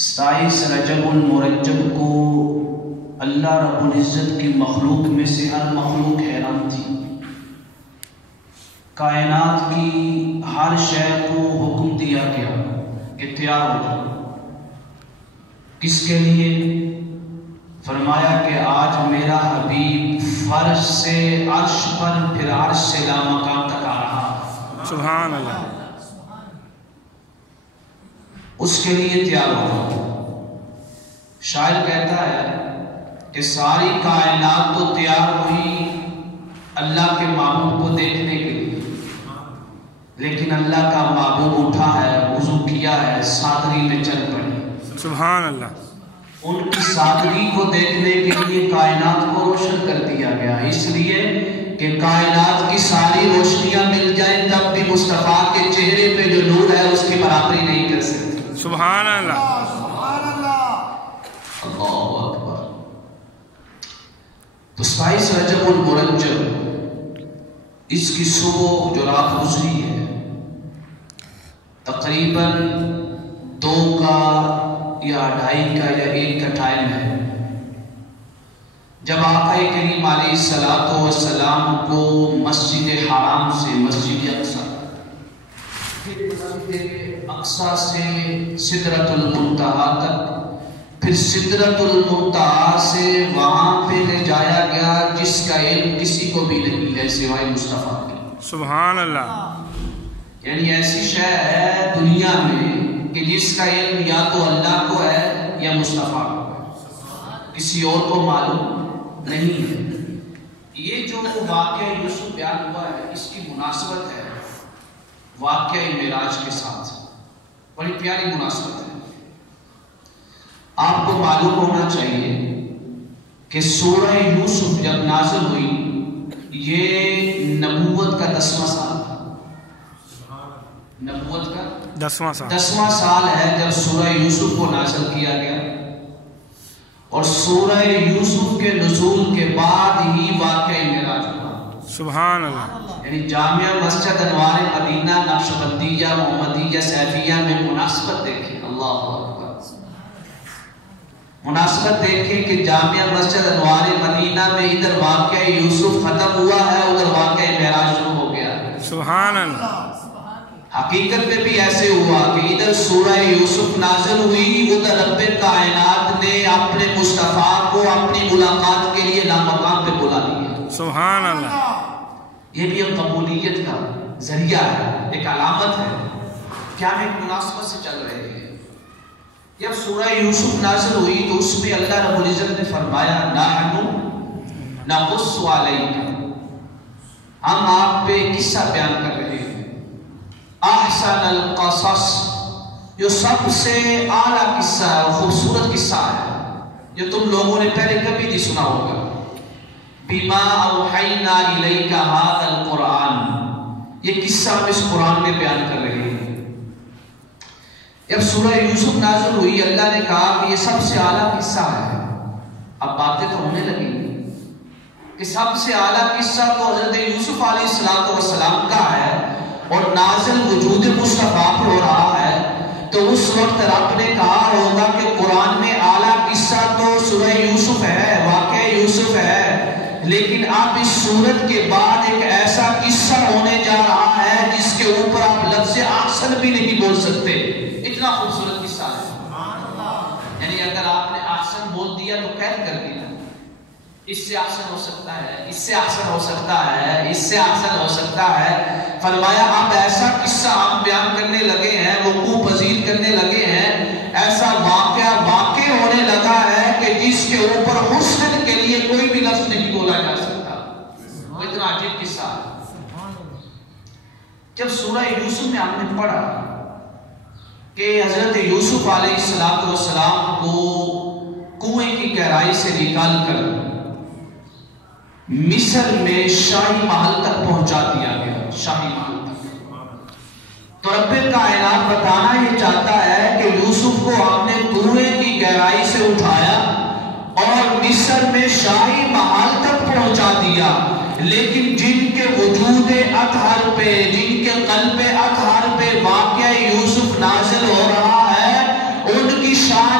27 رجب المرجب کو اللہ رب العزت کی مخلوق میں سے ہر مخلوق حیران تھی۔ کائنات کی ہر شے کو حکم دیا گیا کہ تیار ہو جاؤ۔ کس کے لیے؟ فرمایا کہ آج میرا حبیب فرش سے عرش پر پھر عرش سے لامکان تک آ رہا۔ سبحان اللہ۔ اس کے لیے تیار ہو جاؤ۔ شاعر کہتا ہے کہ ساری کائنات تو تیار ہوئی اللہ کے محبوب کو دیکھنے کے لیے، لیکن اللہ کا محبوب اٹھا ہے، وضو کیا ہے، سادگی میں چل پڑی۔ سبحان اللہ۔ ان کی سادگی کو دیکھنے کے لیے کائنات کو روشن کر دیا گیا، اس لیے کہ کائنات کی ساری روشنیاں مل جائیں تب بھی مصطفیٰ کے چہرے پہ جو نور ہے اس کی برابری نہیں کر سکتی۔ سبحان اللہ۔ اللہ اکبر۔ تو 27 رجب المرجب، اس کی صبح جو رات گزری ہے تقریباً 2 کا یا 2:30 کا یا 1 کا ٹائم ہے، جب آقا کریم علیہ الصلوۃ والسلام کو مسجد حرام سے مسجد اقصی، پھر مسجد اقصی سے سدرۃ المنتہا تک، پھر سدرۃ المنتہا سے وہاں پہ لے جایا گیا جس کا علم کسی کو بھی نہیں ہے سوائے مصطفیٰ کے۔ سبحان اللہ۔ یعنی ایسی شے ہے دنیا میں کہ جس کا علم یا تو اللہ کو ہے یا مصطفیٰ کو ہے، کسی اور کو معلوم نہیں ہے۔ یہ جو واقعہ یوسف بیان ہوا ہے اس کی مناسبت ہے واقعہ معراج کے ساتھ، بڑی پیاری مناسبت ہے۔ آپ کو معلوم ہونا چاہیے کہ سورہ یوسف جب نازل ہوئی یہ نبوت کا 10واں سال تھا۔ نبوت کا 10واں سال ہے جب سورہ یوسف کو نازل کیا گیا، اور سورہ یوسف کے نزول کے بعد ہی واقعہ معراج ہوا۔ سبحان اللہ۔ یعنی جامعہ مسجد انوار مدینہ نقشبندیہ محمدیہ سیفیہ میں مناسبت دیکھیں۔ اللہ اکبر۔ مناسبت دیکھیں کہ جامعہ مسجد انوار مدینہ میں ادھر واقعہ یوسف ختم ہوا ہے، ادھر واقعہ معراج شروع ہو گیا ہے۔ سبحان اللہ۔ حقیقت میں بھی ایسے ہوا کہ ادھر سورہ یوسف نازل ہوئی، ادھر رب کائنات نے اپنے مصطفیٰ کو اپنی ملاقات کے لیے لامکان پہ بلا لیا۔ سبحان اللہ۔ یہ بھی قبولیت کا ذریعہ ہے، ایک علامت ہے کہ ہم ایک مناسبت سے چل رہے ہیں۔ جب سورہ یوسف نازل ہوئی تو اس میں اللہ رب العزت نے فرمایا نحن نقص علیک، ہم آپ پہ قصہ بیان کر رہے ہیں، احسن القصص، جو سب سے اعلیٰ قصہ ہے اور خوبصورت قصہ ہے جو تم لوگوں نے پہلے کبھی نہیں سنا ہوگا۔ بما اوحینا الیک ھذا القرآن، یہ قصہ ہم اس قرآن میں بیان کر رہے ہیں۔ جب سورہ یوسف نازل ہوئی اللہ نے کہا کہ یہ سب سے اعلیٰ قصہ ہے، اب باتیں تو ہونے لگی کہ سب سے اعلیٰ قصہ تو حضرت یوسف علیہ السلام کا ہے اور نازل وجود مصطفیٰ پر ہو رہا ہے، تو اس وقت رب نے کہا ہوگا کہ قرآن میں اعلیٰ قصہ تو سورہ یوسف ہے، واقعہ یوسف ہے، لیکن اب اس سورت کے بعد ایک ایسا قصہ ہونے جا رہا ہے جس کے اوپر آپ لفظ احسن بھی نہیں بول سکتے، اتنا خوبصورت قصہ ہے۔ یعنی اگر آپ نے احسن بول دیا تو قید کر دیا، اس سے احسن ہو سکتا ہے، اس سے احسن ہو سکتا ہے، اس سے احسن ہو سکتا ہے۔ فرمایا اب ایسا قصہ ہم بیان کرنے لگے ہیں، وقوع پذیر کرنے لگے ہیں، ایسا واقعہ واقع ہونے لگا ہے کہ جس کے اوپر حسن کے لیے کوئی بھی لفظ نہیں بولا جا سکتا، وہ اتنا عجیب قصہ ہے۔ جب سورہ یوسف میں ہم نے پڑھا کہ حضرت یوسف علیہ السلام کو کنویں کی گہرائی سے نکال کر مصر میں شاہی محل تک پہنچا دیا گیا، شاہی محل تک، تو رب کائنات بتانا یہ چاہتا ہے کہ یوسف کو ہم نے کنویں کی گہرائی سے اٹھایا اور مصر میں شاہی محل تک پہنچا دیا، لیکن جن کے وجود اطہر پہ، جن کے قلب اطہر پہ واقعہ یوسف نازل ہو رہا ہے، ان کی شان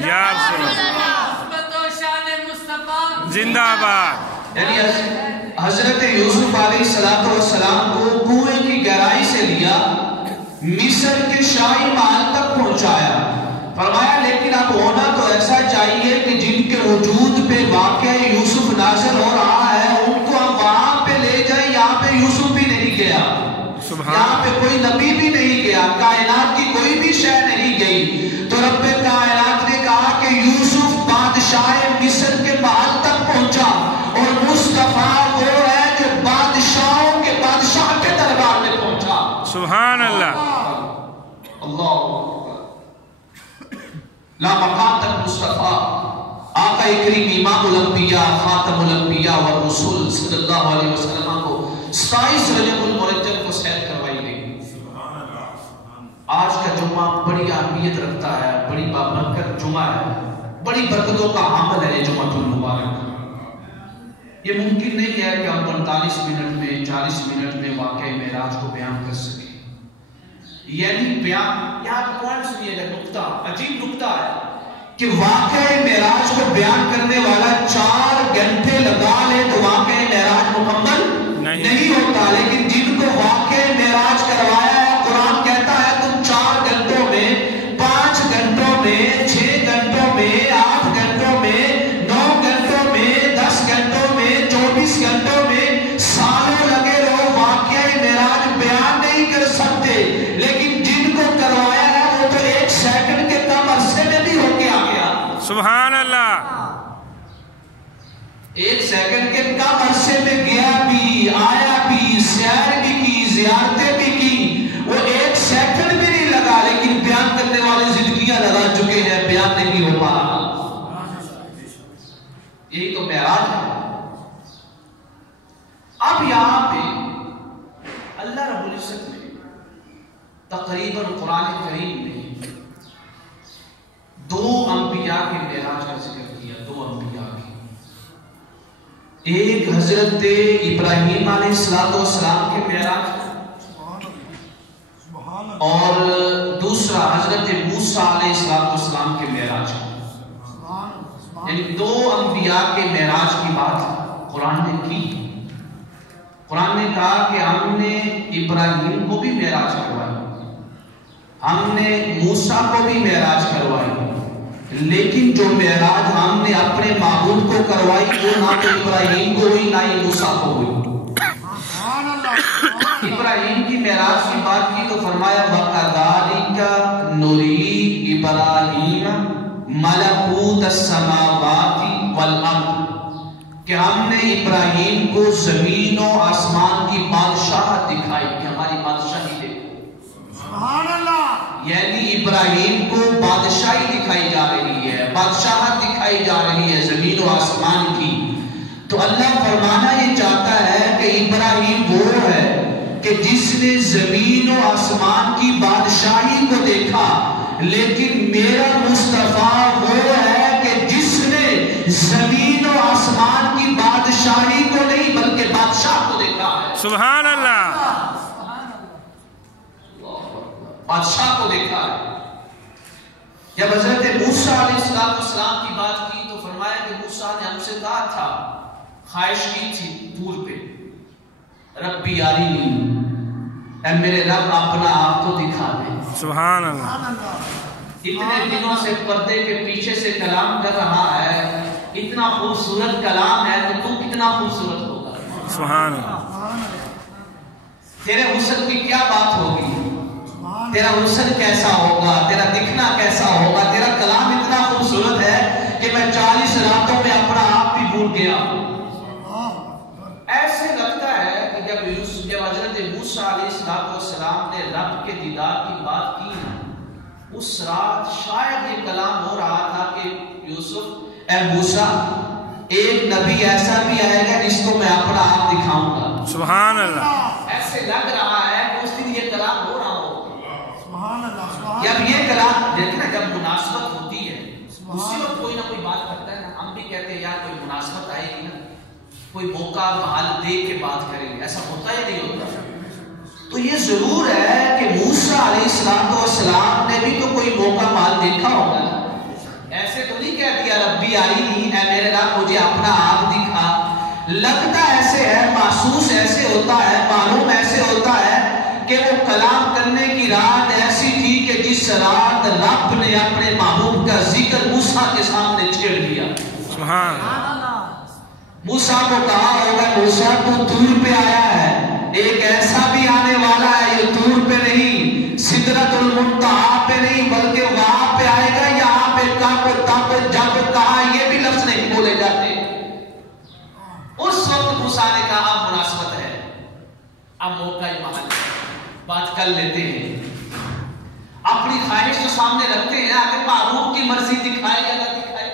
یا رسول زندہ آباد. یعنی حضرت یوسف علیہ السلام کو کنویں کی گہرائی سے لیا، مصر کے شاہی محل تک پہنچایا. فرمایا لیکن اب ہونا تو ایسا چاہیے کہ جن کے وجود پہ واقعہ یوسف نازل ہو رہا ہے ان کو ہم وہاں پہ لے جائیں. یہاں پہ یوسف بھی نہیں گیا، یہاں پہ کوئی نبی بھی نہیں گیا، کائنات کی کوئی بھی شے نہیں گئی. تو رب کائنات نے کہا کہ یوسف بادشاہ مصر کے محل تک پہنچا، اور مصطفیٰ وہ ہے جو بادشاہوں کے بادشاہ کے دربار میں پہنچا. سبحان اللہ. اللہ لا مقام تک مصطفیٰ آقا کریم امام الانبیاء خاتم الانبیاء والرسول صلی اللہ علیہ وسلم کو 27 رجب المرجب کو سیر کروائی گئی. آج کا جمعہ بڑی اہمیت رکھتا ہے، بڑی بابرکت جمعہ ہے، بڑی برکتوں کا عمل ہے یہ جمعہ المبارک. یہ ممکن نہیں ہے کہ ہم 45 منٹ میں 40 منٹ میں واقعہ معراج کو بیان کر سکیں. یعنی بیان یہاں پوائنٹ سنیے گا، نقطہ عجیب نقطہ ہے کہ واقعہ معراج کو بیان کرنے والا 4 گھنٹے لگا لے تو واقعہ معراج مکمل نہیں ہوتا. لیکن جن کو واقعہ معراج کروایا ہے قرآن کہتا ہے تم 4 گھنٹوں میں، 5 گھنٹوں میں، 6 گھنٹوں میں، 8 گھنٹوں میں، 9 گھنٹوں میں، 10 گھنٹوں میں، 24 گھنٹوں میں، سالوں لگے رہو واقعہ معراج بیان نہیں کر سکتے. لیکن جن کو کروایا ہے وہ تو 1 سیکنڈ کے کم عرصے میں بھی ہو کے آ گیا. سبحان اللہ. 1 سیکنڈ کے کم عرصے میں گیا بھی، آیا بھی، سیر بھی کی، زیارتیں بھی کی. وہ 1 سیکنڈ بھی نہیں لگا، لیکن بیان کرنے والے زندگیاں لگا چکے ہیں، بیان نہیں ہو پا رہا. یہی تو معراج ہے. اب یہاں پہ اللہ رب العزت نے تقریباً قرآن کریم میں 2 انبیاء کے معراج کا ذکر کیا. 2 انبیاء کی، ایک حضرت ابراہیم علیہ السلام کے معراج اور دوسرا حضرت موسیٰ علیہ السلام کے معراج. یعنی 2 انبیاء کے معراج کی بات قرآن نے کی. قرآن نے کہا کہ ہم نے ابراہیم کو بھی معراج کروائی، ہم نے موسیٰ کو بھی معراج کروائی، لیکن جو معراج ہم نے اپنے معبود کو کروائی وہ نہ تو ابراہیم کو ہوئی نہ ہی موسیٰ کو ہوئی. ابراہیم کی معراج کی بات کی تو فرمایا وَكَذَلِكَ نُرِي إِبْرَاهِيمَ مَلَكُوتَ السَّمَاوَاتِ وَالْأَرْضِ، کہ ہم نے ابراہیم کو زمین و آسمان کی بادشاہت دکھائی کہ ہماری بادشاہی دیکھو. سبحان اللہ. یعنی ابراہیم کو بادشاہی دکھائی جا رہی ہے، بادشاہت دکھائی جا رہی ہے زمین و آسمان کی. تو اللہ فرمانا یہ چاہتا ہے کہ ابراہیم وہ ہے کہ جس نے زمین و آسمان کی بادشاہی کو دیکھا، لیکن میرا مصطفیٰ وہ ہے کہ جس نے زمین و آسمان کی بادشاہی کو نہیں بلکہ بادشاہ کو دیکھا ہے. سبحان اللہ. بادشاہ کو دیکھا ہے. جب حضرت موسیٰ علیہ السلام کی بات کی تو فرمایا کہ موسیٰ نے ہم سے کہا تھا، خواہش کی تھی طور پہ، ربی ارینی، اے میرے رب اپنا آپ کو دکھا دے. سبحان اللہ. اتنے دنوں سے پردے کے پیچھے سے کلام کر رہا ہے، اتنا خوبصورت کلام ہے تو کتنا خوبصورت ہوگا. سبحان اللہ. تیرے حسن کی کیا بات ہوگی، تیرا حسن کیسا ہوگا، تیرا دکھنا کیسا ہوگا. تیرا کلام اتنا خوبصورت ہے کہ میں 40 راتوں میں اپنا آپ بھی بھول گیا. ایسے لگتا ہے کہ جب حضرت موسیٰ علیہ السلام نے رب کے دیدار کی بات کی، اس رات شاید یہ کلام ہو رہا تھا کہ یوسف اے موسیٰ، ایک نبی ایسا بھی آئے گا جس کو میں اپنا آپ دکھاؤں گا. سبحان اللہ. ایسے لگ رہا ہے کہ اس دن یہ کلام ہو رہا ہو. جب یہ کلام دیکھیں نا، جب مناسبت ہوتی ہے اسی وقت کوئی نہ کوئی بات کرتا ہے نا. ہم بھی کہتے ہیں یار کوئی مناسبت آئے گی نا، کوئی موقع محل دے کے بات کریں گے. ایسا ہوتا ہی نہیں ہوتا. تو یہ ضرور ہے کہ موسیٰ علیہ ربی ارینی، اے میرے رب مجھے اپنا آپ دکھا۔ لگتا ایسے ہے، محسوس ایسے ہوتا ہے، معلوم ایسے ہوتا ہے کہ وہ کلام کرنے کی رات ایسی تھی کہ جس رات رب نے اپنے محبوب کا ذکر موسیٰ کے سامنے چھیڑ دیا۔ سبحان موسیٰ کو کہا ہوگا موسیٰ تو طور پہ آیا ہے، ایک ایسا بھی آنے والا ہے یہ طور پہ نہیں، سدرۃ المنتہا پہ نہیں، بلکہ وہاں پہ آئے گا، یہاں پہ کب تب جب کہا یہ بھی لفظ نہیں بولے جاتے۔ اس وقت موسیٰ نے کہا اب مناسبت ہے، اب موقع محل ہے، بات کر لیتے ہیں۔ اپنی خواہش تو سامنے رکھتے ہیں، اگر محبوب کی مرضی دکھائے یا نہ دکھائے۔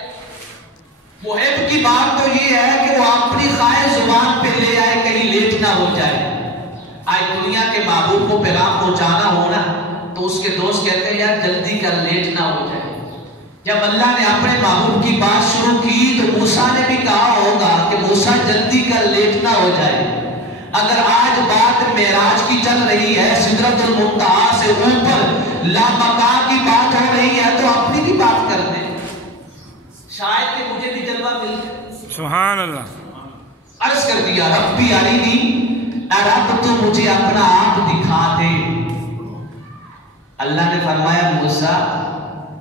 محب کی بات تو یہ ہے کہ وہ اپنی خواہش زبان پہ لے آئے، کہیں لیٹ نہ ہو جائے۔ آج دنیا کے محبوب کو پیغام پہنچانا ہونا تو اس کے دوست کہتے ہیں یار جلدی کر، لیٹ نہ ہو جائے۔ جب اللہ نے اپنے محبوب کی بات شروع کی تو موسیٰ نے بھی کہا ہوگا کہ موسیٰ جلدی کر، لیٹ نہ ہو جائے۔ اگر آج بات معراج کی چل رہی ہے، سدرۃ المنتہا سے اوپر لامکان کی بات ہو رہی ہے تو اپنی بھی بات کر دیں، شاید کہ مجھے بھی جلوہ مل جائے۔ سبحان اللہ۔ عرض کر دیا ربی ارینی، اے رب تو مجھے اپنا آپ دکھا دے۔ اللہ نے فرمایا موسیٰ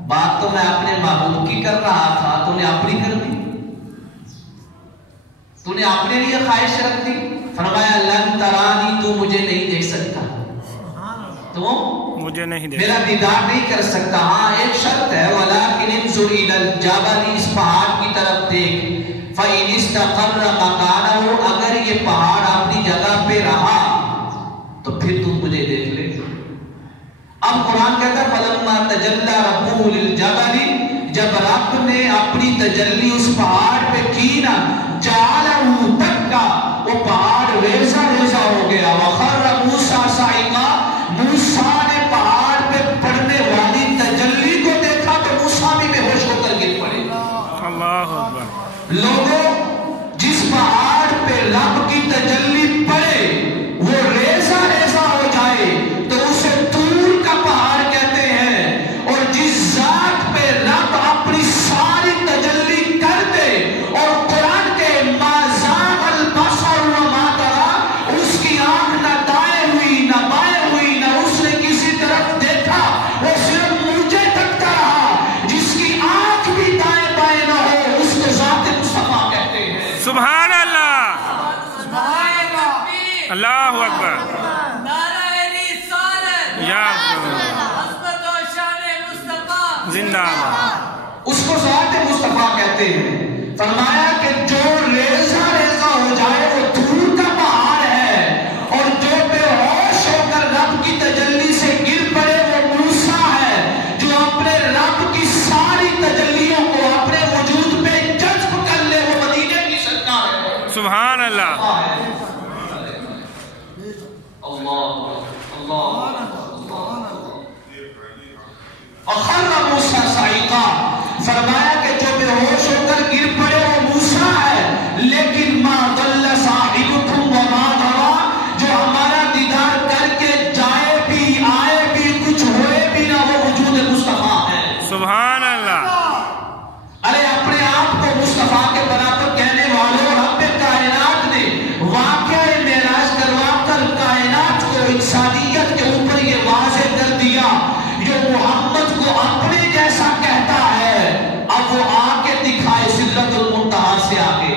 بات تو میں اپنے محبوب کی کر رہا تھا، تو نے اپنی کر دی، تو نے اپنے لیے خواہش رکھ دی۔ فرمایا لن ترانی، تو مجھے نہیں دیکھ سکتا، تو مجھے نہیں دیکھ میرا دیدار نہیں کر سکتا۔ ہاں ایک شرط ہے، وَلَكِنِ انظُرْ إِلَى الْجَبَلِ، اس پہاڑ کی طرف دیکھ، فَإِنِ اسْتَقَرَّ مَكَانَهُ، اگر یہ پہاڑ اپنی جگہ پہ رہا تو پھر تم مجھے دیکھ لے۔ اب قرآن کہتا ہے فَلَمَّا تَجَلَّى رَبُّهُ لِلْجَبَلِ، جب رب نے اپنی تجلی اس پہاڑ پہ کی نا، جَعَلَهُ دَكًّا، وہ پہاڑ ریزہ ریزہ ہو گیا۔ وَخَرَّ مُوسَىٰ صَعِقًا، موسیٰ نے پہاڑ پہ پڑنے والی تجلی کو دیکھا تو موسیٰ بھی بے ہوش ہو کر گر پڑے۔ اللہ اکبر۔ لوگوں جس پہاڑ پہ رب کی تجلی پڑے وہ ریزہ ریزہ ہو جائے تو اسے طور کا پہاڑ کہتے ہیں، اور جس ذات پہ رب اپنی ساری تجلی کر دے اور قرآن کے ما زاغ البصر وما طغى، اس کی آنکھ نہ دائیں ہوئی نہ بائیں ہوئی، نہ اس نے کسی طرف دیکھا، وہ صرف مجھے تکتا رہا، جس کی آنکھ بھی دائیں بائیں نہ ہو اس کو ذات مصطفیٰ کہتے ہیں۔ سبحان اللہ، اللہ اکبر، یا عظمت و شان مصطفیٰ زندہ باد۔ اس کو ذات مصطفیٰ کہتے ہیں۔ فرمایا کہ جو ریزہ ریزہ ہو جائے وہ دور کا پہاڑ ہے، اور جو بے ہوش ہو کر رب کی تجلی سے گر پڑے وہ موسیٰ ہے، جو اپنے رب کی ساری تجلیوں کو اپنے وجود پہ جذب کر لے، وہ مدینے کی سرکار ہے۔ سبحان اللہ۔ وَخَرَّ مُوسَىٰ صَعِقًا، فرمایا کہ جو بے ہوش ہو کر گر پڑے وہ موسیٰ ہے، لیکن مَا ضَلَّ صَاحِبُكُمْ وَمَا غَوَىٰ، جو ہمارا دیدار کر کے جائے بھی آئے بھی کچھ ہوئے بھی نہ، وہ وجود مصطفیٰ ہے۔ سبحان اللہ۔ ارے اپنے آپ کو مصطفیٰ کے برابر کہنے والوں، رب کائنات نے واقعہ معراج کروا کر کائنات کو انسانیت کے اوپر یہ واضح کر دیا، جو محمد کو اپنے جیسا کہتا ہے اب وہ آ کے دکھائے سدرۃ المنتہا سے آگے۔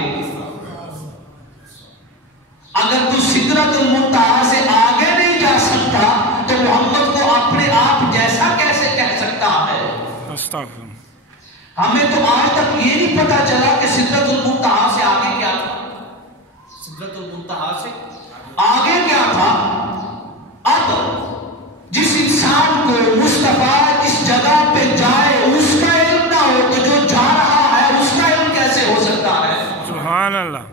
اگر تو سدرۃ المنتہا سے آگے نہیں جا سکتا تو محمد کو اپنے آپ جیسا کیسے کہہ سکتا ہے؟ استغفر۔ ہمیں تو آج تک یہ نہیں پتا چلا کہ سدرۃ المنتہا سے آگے کیا تھا، سدرۃ المنتہا سے آگے کیا تھا۔ اب جس انسان کو مصطفیٰ جس جگہ پہ جائے اس کا علم نہ ہو تو جو جا رہا ہے اس کا علم کیسے ہو سکتا ہے؟ سبحان اللہ۔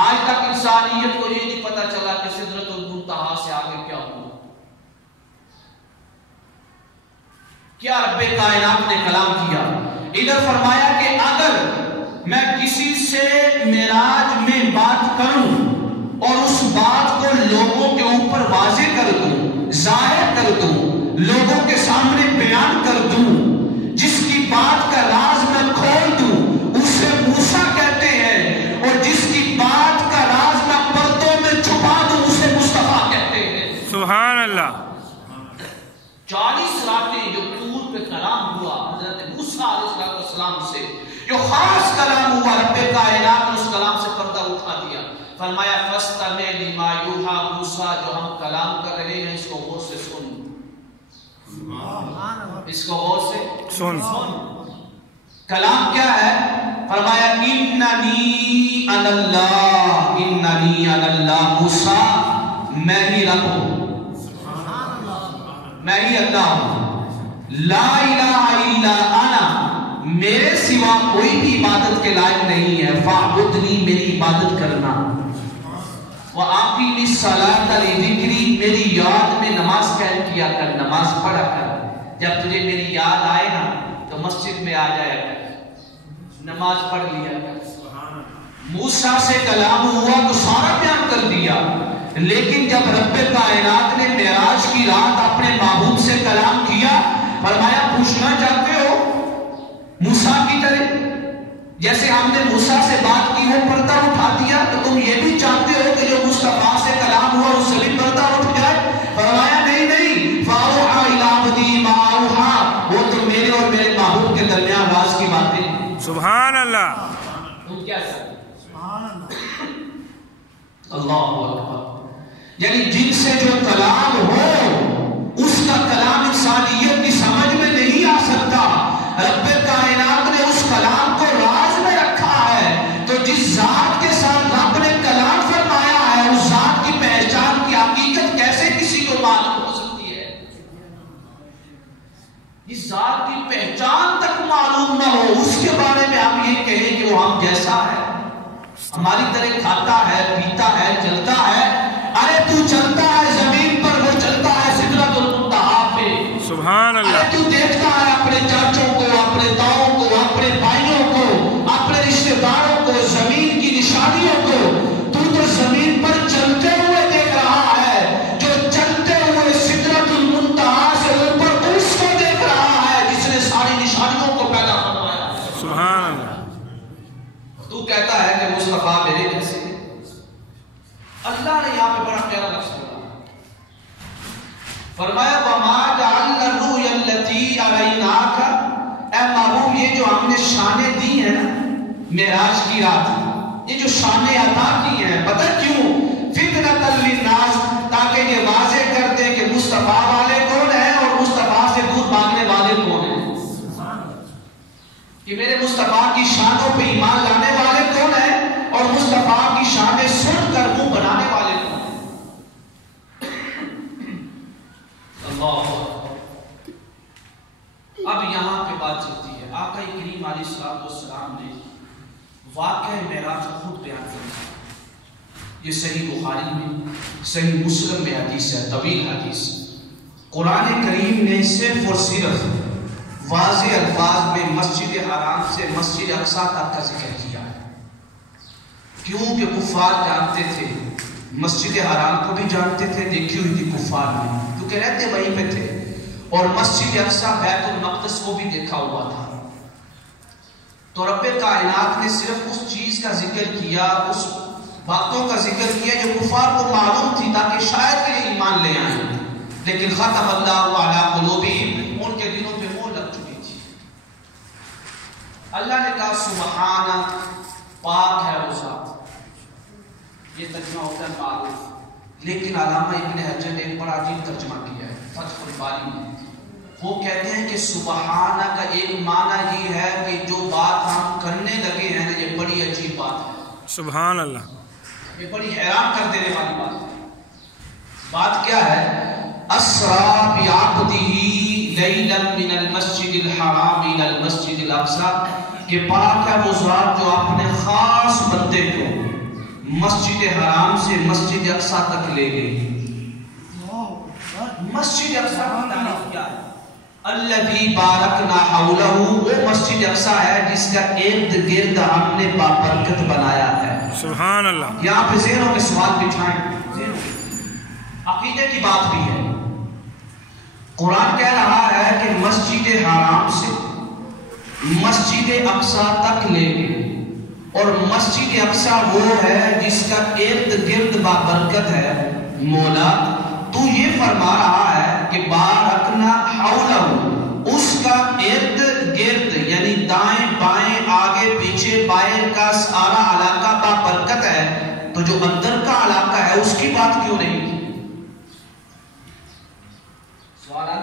آج تک انسانیت کو یہ نہیں پتا چلا کہ سدرۃ المنتہا سے آگے کیا ہوا۔ کیا رب کائنات نے کلام کیا؟ ادھر فرمایا کہ اگر میں کسی سے معراج میں بات کروں اور اس بات کو لوگوں کے اوپر واضح کر دوں، ظاہر کر دوں، لوگوں کے سامنے بیان کر دوں، جس کی بات کا راز میں کھول دوں، 40 راتیں جو طور پہ کلام ہوا حضرت موسیٰ علیہ السلام سے، جو خاص کلام ہوا، رب کائنات نے اس کلام سے پردہ اٹھا دیا، فرمایا فَاسْتَمِعْ لِمَا يُوحَىٰ، موسیٰ جو ہم کلام کر رہے ہیں اس کو غور سے سن، اس کو غور سے سن۔ کلام کیا ہے؟ فرمایا اِنَّنِي أَنَا اللَّهُ اِنَّنِي أَنَا اللَّهُ، موسیٰ میں ہی رب ہوں، میں ہی اللہ ہوں، لا الہ الا انا، میرے سوا کوئی بھی عبادت کے لائق نہیں ہے، فاعبدنی، میری عبادت کرنا، وَأَقِمِ الصَّلَاةَ لِذِكْرِي، میری یاد میں نماز قائم کیا کر، نماز پڑھا کر، جب تجھے میری یاد آئے نا تو مسجد میں آ جایا کر، نماز پڑھ لیا کر۔ موسیٰ سے کلام ہوا تو سارا بیان کر دیا، لیکن جب رب کائنات نے معراج کی رات اپنے محبوب سے کلام کیا، فرمایا پوچھنا چاہتے ہو موسیٰ کی طرح جیسے ہم نے موسیٰ سے بات کی وہ پردہ اٹھا دیا، تو تم یہ بھی چاہتے ہو کہ جو مصطفیٰ سے کلام ہوا اس سے بھی پردہ اٹھ جائے؟ فرمایا نہیں نہیں، فَأَوْحَىٰ إِلَىٰ عَبْدِي مَا أَوْحَىٰ، وہ تو میرے اور میرے محبوب کے درمیان راز کی باتیں۔ سبحان اللہ، تم کیا سکتے؟ اللہ اکبر، یعنی جن سے جو کلام ہو اس کا کلام انسانیت کی سمجھ میں نہیں آ سکتا، رب کائنات نے اس کلام کو راز میں رکھا ہے، تو جس ذات کے ساتھ رب نے کلام فرمایا ہے اس ذات کی پہچان کی حقیقت کیسے کسی کو معلوم ہو سکتی ہے؟ اس ذات کی پہچان تک معلوم نہ ہو، اس کے بارے میں ہم یہ کہیں کہ وہ ہم جیسا ہے، ہماری طرح کھاتا ہے، پیتا ہے، چلتا ہے۔ ارے تو چلتا ہے زمین پر، وہ چلتا ہے سدرۃ المنتہا پہ۔ سبحان اللہ، ارے تو دیکھتا ہے اپنے چاچوں کو، اپنے تاؤں کو، اپنے بھائیوں کو، اپنے رشتہ داروں کو، زمین کی نشانیوں کو، تو زمین پر چلتے ہوئے دیکھ رہا ہے، جو چلتے ہوئے سدرۃ المنتہا سے اوپر اس کو دیکھ رہا ہے جس نے ساری نشانیوں کو پیدا فرمایا۔ سبحان اللہ، تو کہتا ہے کہ مصطفیٰ میرے جیسے ہیں۔ اللہ نے یہاں پہ بڑا پیارا لفظ بولا، فرمایا وَمَا جَعَلْنَا الرُّؤْيَا الَّتِي أَرَيْنَاكَ، اے محبوب یہ جو ہم نے شانیں دی ہیں نا معراج کی رات، یہ جو شانیں عطا کی ہیں، پتہ کیوں؟ فِتْنَةً لِلنَّاسِ، تاکہ یہ واضح کر دے کہ مصطفیٰ والے کون ہیں اور مصطفیٰ سے دور بھاگنے والے کون ہیں، کہ میرے مصطفیٰ کی شانوں پہ ایمان لانے والے کون ہیں اور مصطفیٰ کی شانیں سن کر منہ بنانے والے کون ہیں۔ اللہ، اب یہاں پہ بات چلتی ہے، آقا کریم علیہ السلام نے واقعہ معراج کو خود بیان کیا، یہ صحیح بخاری میں، صحیح مسلم میں حدیث ہے، طویل حدیث۔ قرآن کریم نے صرف اور صرف واضح الفاظ میں مسجد حرام سے مسجد اقصی تک کا ذکر کیا ہے، کیونکہ کفار جانتے تھے، مسجد حرام کو بھی جانتے تھے، دیکھی ہوئی تھی کفار نے، کیونکہ رہتے وہیں پہ تھے، اور مسجد اقصی بیت المقدس کو بھی دیکھا ہوا تھا۔ تو رب کائنات نے صرف اس چیز کا ذکر کیا، اس باتوں کا ذکر کیا جو کفار کو معلوم تھی، تاکہ شاید یہ ایمان لے آئیں، لیکن ختم اللہ علی قلوبہم، ان کے دلوں پہ مہر لگ چکی تھی۔ اللہ نے کہا سبحانہ، پاک ہے وہ ذات، یہ ترجمہ ہوتا ہے معروف، لیکن علامہ ابن حجر نے ایک بڑا عجیب ترجمہ کیا ہے فتح الباری میں، وہ کہتے ہیں کہ سبحانہ کا ایک معنی یہ ہے کہ جو بات ہم کرنے لگے ہیں نا یہ بڑی عجیب بات ہے، سبحان اللہ، یہ بڑی حیران کر دینے والی بات ہے۔ بات کیا ہے؟ اسرا بعبدہ لیلا من المسجد الحرام الى المسجد الاقصی، کہ پاک ہے وہ ذات جو اپنے خاص بندے کو مسجد حرام سے مسجد اقصی تک لے گئی۔ مسجد اقصی کی تعریف کیا ہے؟ الذی بارکنا حولہ، وہ مسجد اقصی ہے جس کا ارد گرد ہم نے بابرکت بنایا ہے۔ سبحان اللہ، یہاں پہ ذہنوں کے سوال بٹھائیں، عقیدے کی بات بھی ہے۔ قرآن کہہ رہا ہے کہ مسجد حرام سے مسجد اقصی تک لے گئے، اور مسجد اقصی وہ ہے جس کا ارد گرد بابرکت ہے۔ مولا تو یہ فرما رہا ہے کہ بارکنا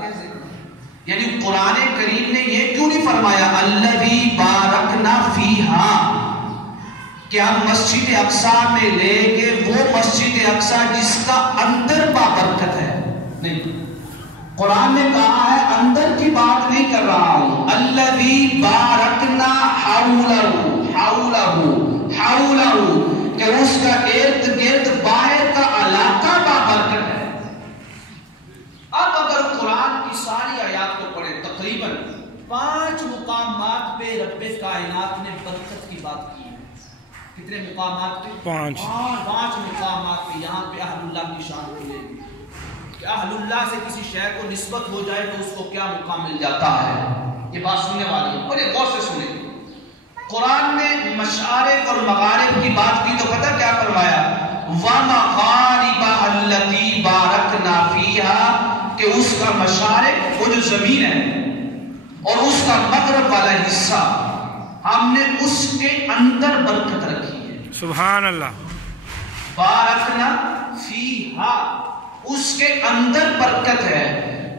کیسے؟ یعنی قرآن کریم نے یہ کیوں نہیں فرمایا الذی بارکنا فیہا کہ ہم مسجد اقصی میں لے کے وہ مسجد اقصی جس کا اندر بابرکت ہے؟ نہیں، قرآن نے کہا ہے اندر کی بات نہیں کر رہا ہوں، الذی بارکنا حولہ کہ اس کا ارد گرد باہر کا علاقہ بابرکت ہے۔ اب اگر قرآن کی ساری آیات کو پڑھیں، تقریباً 5 مقامات پہ رب کائنات نے برکت کی بات کی ہے۔ کتنے مقامات پہ؟ 5 مقامات پہ۔ یہاں پہ اہل اللہ کی شان کھلے گی کہ اہل اللہ سے کسی شے کو نسبت ہو جائے تو اس کو کیا مقام مل جاتا ہے۔ یہ بات سننے والی ہے، بڑے غور سے سنیں۔ قرآن نے مشارق اور مغارب کی بات کی تو پتہ کیا فرمایا؟ وَمَغَارِبَهَا الَّتِي بَارَكْنَا فِيهَا کہ اس کا مشارق وہ جو زمین ہے اور اس کا مغرب والا حصہ ہم نے اس کے اندر برکت رکھی ہے۔ سبحان اللہ۔ بارکنا فیہا اس کے اندر برکت ہے۔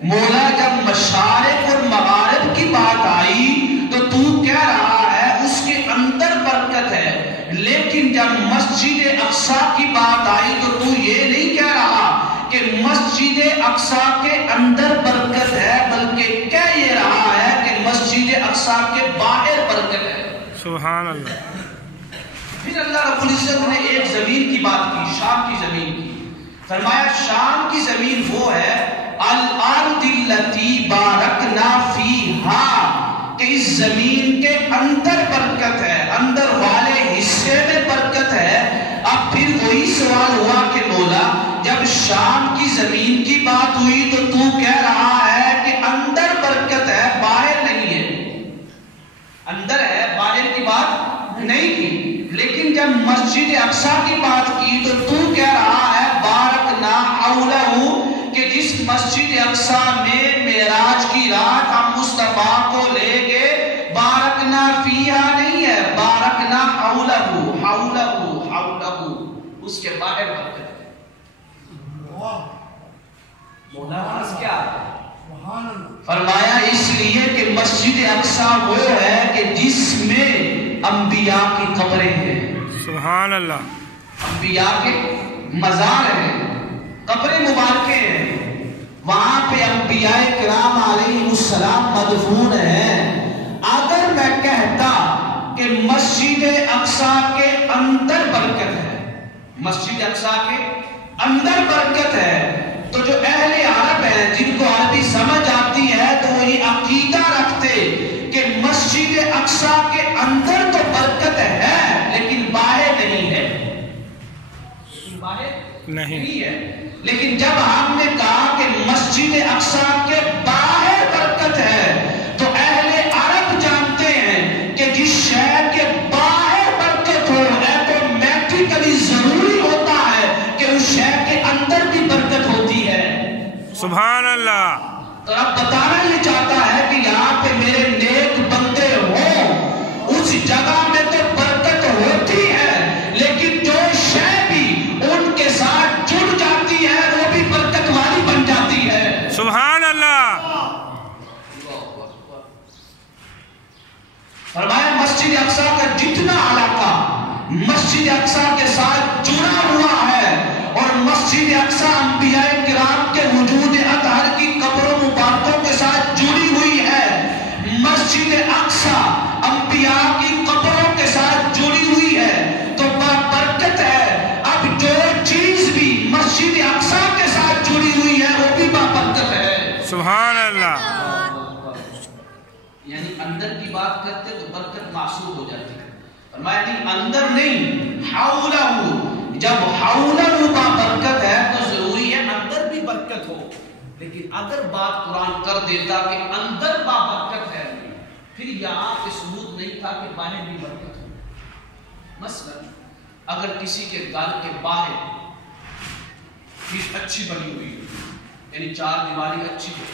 مولا جب مشارق اور مغارب کی بات آئی تو تو کہہ رہا ہے اس کے اندر برکت ہے، لیکن جب مسجد اقصی کی بات آئی تو یہ نہیں کہہ رہا کہ مسجد اقصی کے اندر برکت ہے، بلکہ کہہ یہ رہا ہے کہ مسجد اقصی کے باہر برکت ہے۔ سبحان اللہ۔ پھر اللہ رب العزت نے ایک زمین کی بات کی، شام کی زمین کی۔ فرمایا شام کی زمین وہ ہے الارض التي بارکنا فیہا کہ اس زمین کے اندر برکت ہے، اندر والے حصے میں برکت ہے۔ اب پھر وہی سوال ہوا کہ مولا جب شام کی زمین کی بات ہوئی تو کہہ رہا ہے کہ اندر برکت ہے، باہر نہیں ہے۔ اندر ہے، باہر کی بات نہیں کی، لیکن جب مسجد اقصی کی بات کی تو کہہ رہا ہے بارکنا حولہ کہ جس مسجد اقصی میں معراج کی رات ہم مصطفیٰ کو لے گئے، بارکنا فیہا نہیں ہے، بارکنا حولہ اس کے باہر برکت ہے۔ مولا راز کیا ہے؟ فرمایا اس لیے کہ مسجد اقصی وہ ہے کہ جس میں انبیاء کی قبریں ہیں۔ سبحان اللہ۔ انبیاء کے مزار ہیں، قبریں مبارکیں ہیں، وہاں پہ انبیاء کرام علیہ السلام مدفون ہیں۔ اگر میں کہتا کہ مسجد اقصی کے اندر برکت ہے، مسجد اقصی کے اندر برکت ہے، تو جو اہل عرب ہیں جن کو عربی سمجھ آتی ہے تو وہ یہ عقیدہ رکھتے کہ مسجد اقصی کے اندر تو برکت ہے لیکن باہر نہیں ہے، باہر نہیں ہے۔ لیکن جب ہم نے کہا کہ مسجد اقصی کے باہر برکت ہے تو اہل عرب جانتے ہیں کہ جس شہر کے باہر برکت ہو ایٹومیٹکلی ضروری ہوتا ہے کہ اس شہر کے اندر بھی برکت ہوتی ہے۔ سبحان اللہ۔ تو اب بتانا یہ چاہتا ہے کہ یہاں پہ میرے نیک بندے ہوں، اس جگہ میں تو برکت ہوتی ہے، لیکن جو شے بھی ان کے ساتھ جڑ جاتی ہے وہ بھی برکت والی بن جاتی ہے۔ سبحان اللہ۔ فرمایا مسجد اقصی کا جتنا علاقہ مسجد اقصی کے ساتھ جڑا ہوا ہے اور مسجد اقصی انبیاء کرام کے وجود اطہر کی قبروں مبارکوں کے ساتھ جڑی ہوئی ہے، مسجد اقصی انبیاء کی قبروں کے ساتھ جڑی ہوئی ہے تو برکت ہے۔ اب جو چیز بھی مسجد اقصی کے ساتھ جڑی ہوئی ہے وہ بھی برکت ہے۔ سبحان اللہ۔ یعنی اندر کی بات کرتے تو برکت معصوم ہو جاتی ہے۔ فرمایا نہیں اندر نہیں، حولہ، جب حولہ برکت ہے تو ضروری ہے اندر بھی برکت ہو، لیکن اگر بات قرآن کر دیتا کہ اندر برکت ہے پھر یہاں پہ ثبوت نہیں تھا کہ باہر بھی برکت ہو۔ مثلا اگر کسی کے گھر کے باہر چیز اچھی بنی ہوئی ہے، یعنی چار دیواری اچھی ہے،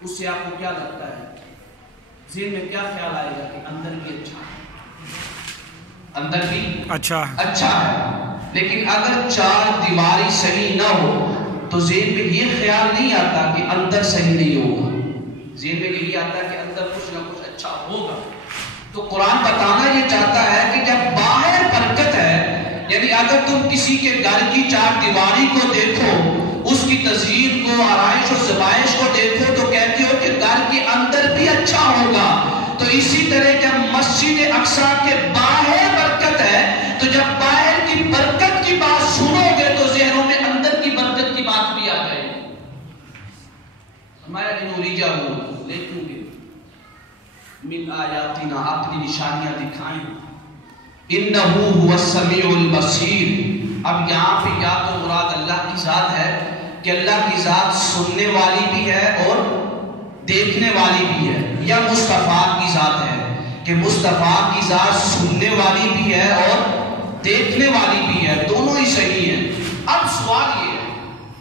اس سے آپ کو کیا لگتا ہے؟ ذہن میں کیا خیال آئے گا کہ اندر بھی اچھا ہے، اندر بھی اچھا ہے۔ لیکن اگر چار دیواری صحیح نہ ہو تو ذہن میں یہ خیال نہیں آتا کہ اندر صحیح نہیں ہوگا، ذہن میں یہی آتا کہ اندر کچھ نہ کچھ اچھا ہوگا۔ تو قرآن بتانا یہ چاہتا ہے کہ جب باہر برکت ہے، یعنی اگر تم کسی کے گھر کی چار دیواری کو دیکھو، اس کی تزئین کو، آرائش و زبائش کو دیکھو، تو کہتے ہو کہ گھر کے اندر بھی اچھا ہوگا۔ تو اسی طرح جب مسجد اقصی کے باہر برکت ہے، تو جب باہر کی برکت کی بات سنو گے تو ذہنوں میں اندر کی برکت کی بات بھی آ جائے گی۔ ہمارا جنوری جاؤ لیکن گے من آیاتنا، اپنی نشانیاں دکھائیں، انہو هو السمیع البصیر۔ اب یہاں پہ یا تو مراد اللہ کی ذات ہے کہ اللہ کی ذات سننے والی بھی ہے اور دیکھنے والی بھی ہے، یا مصطفیٰ کی ذات ہے کہ مصطفیٰ کی ذات سننے والی بھی ہے اور دیکھنے والی بھی ہے، دونوں ہی صحیح ہیں۔ اب سوال یہ ہے،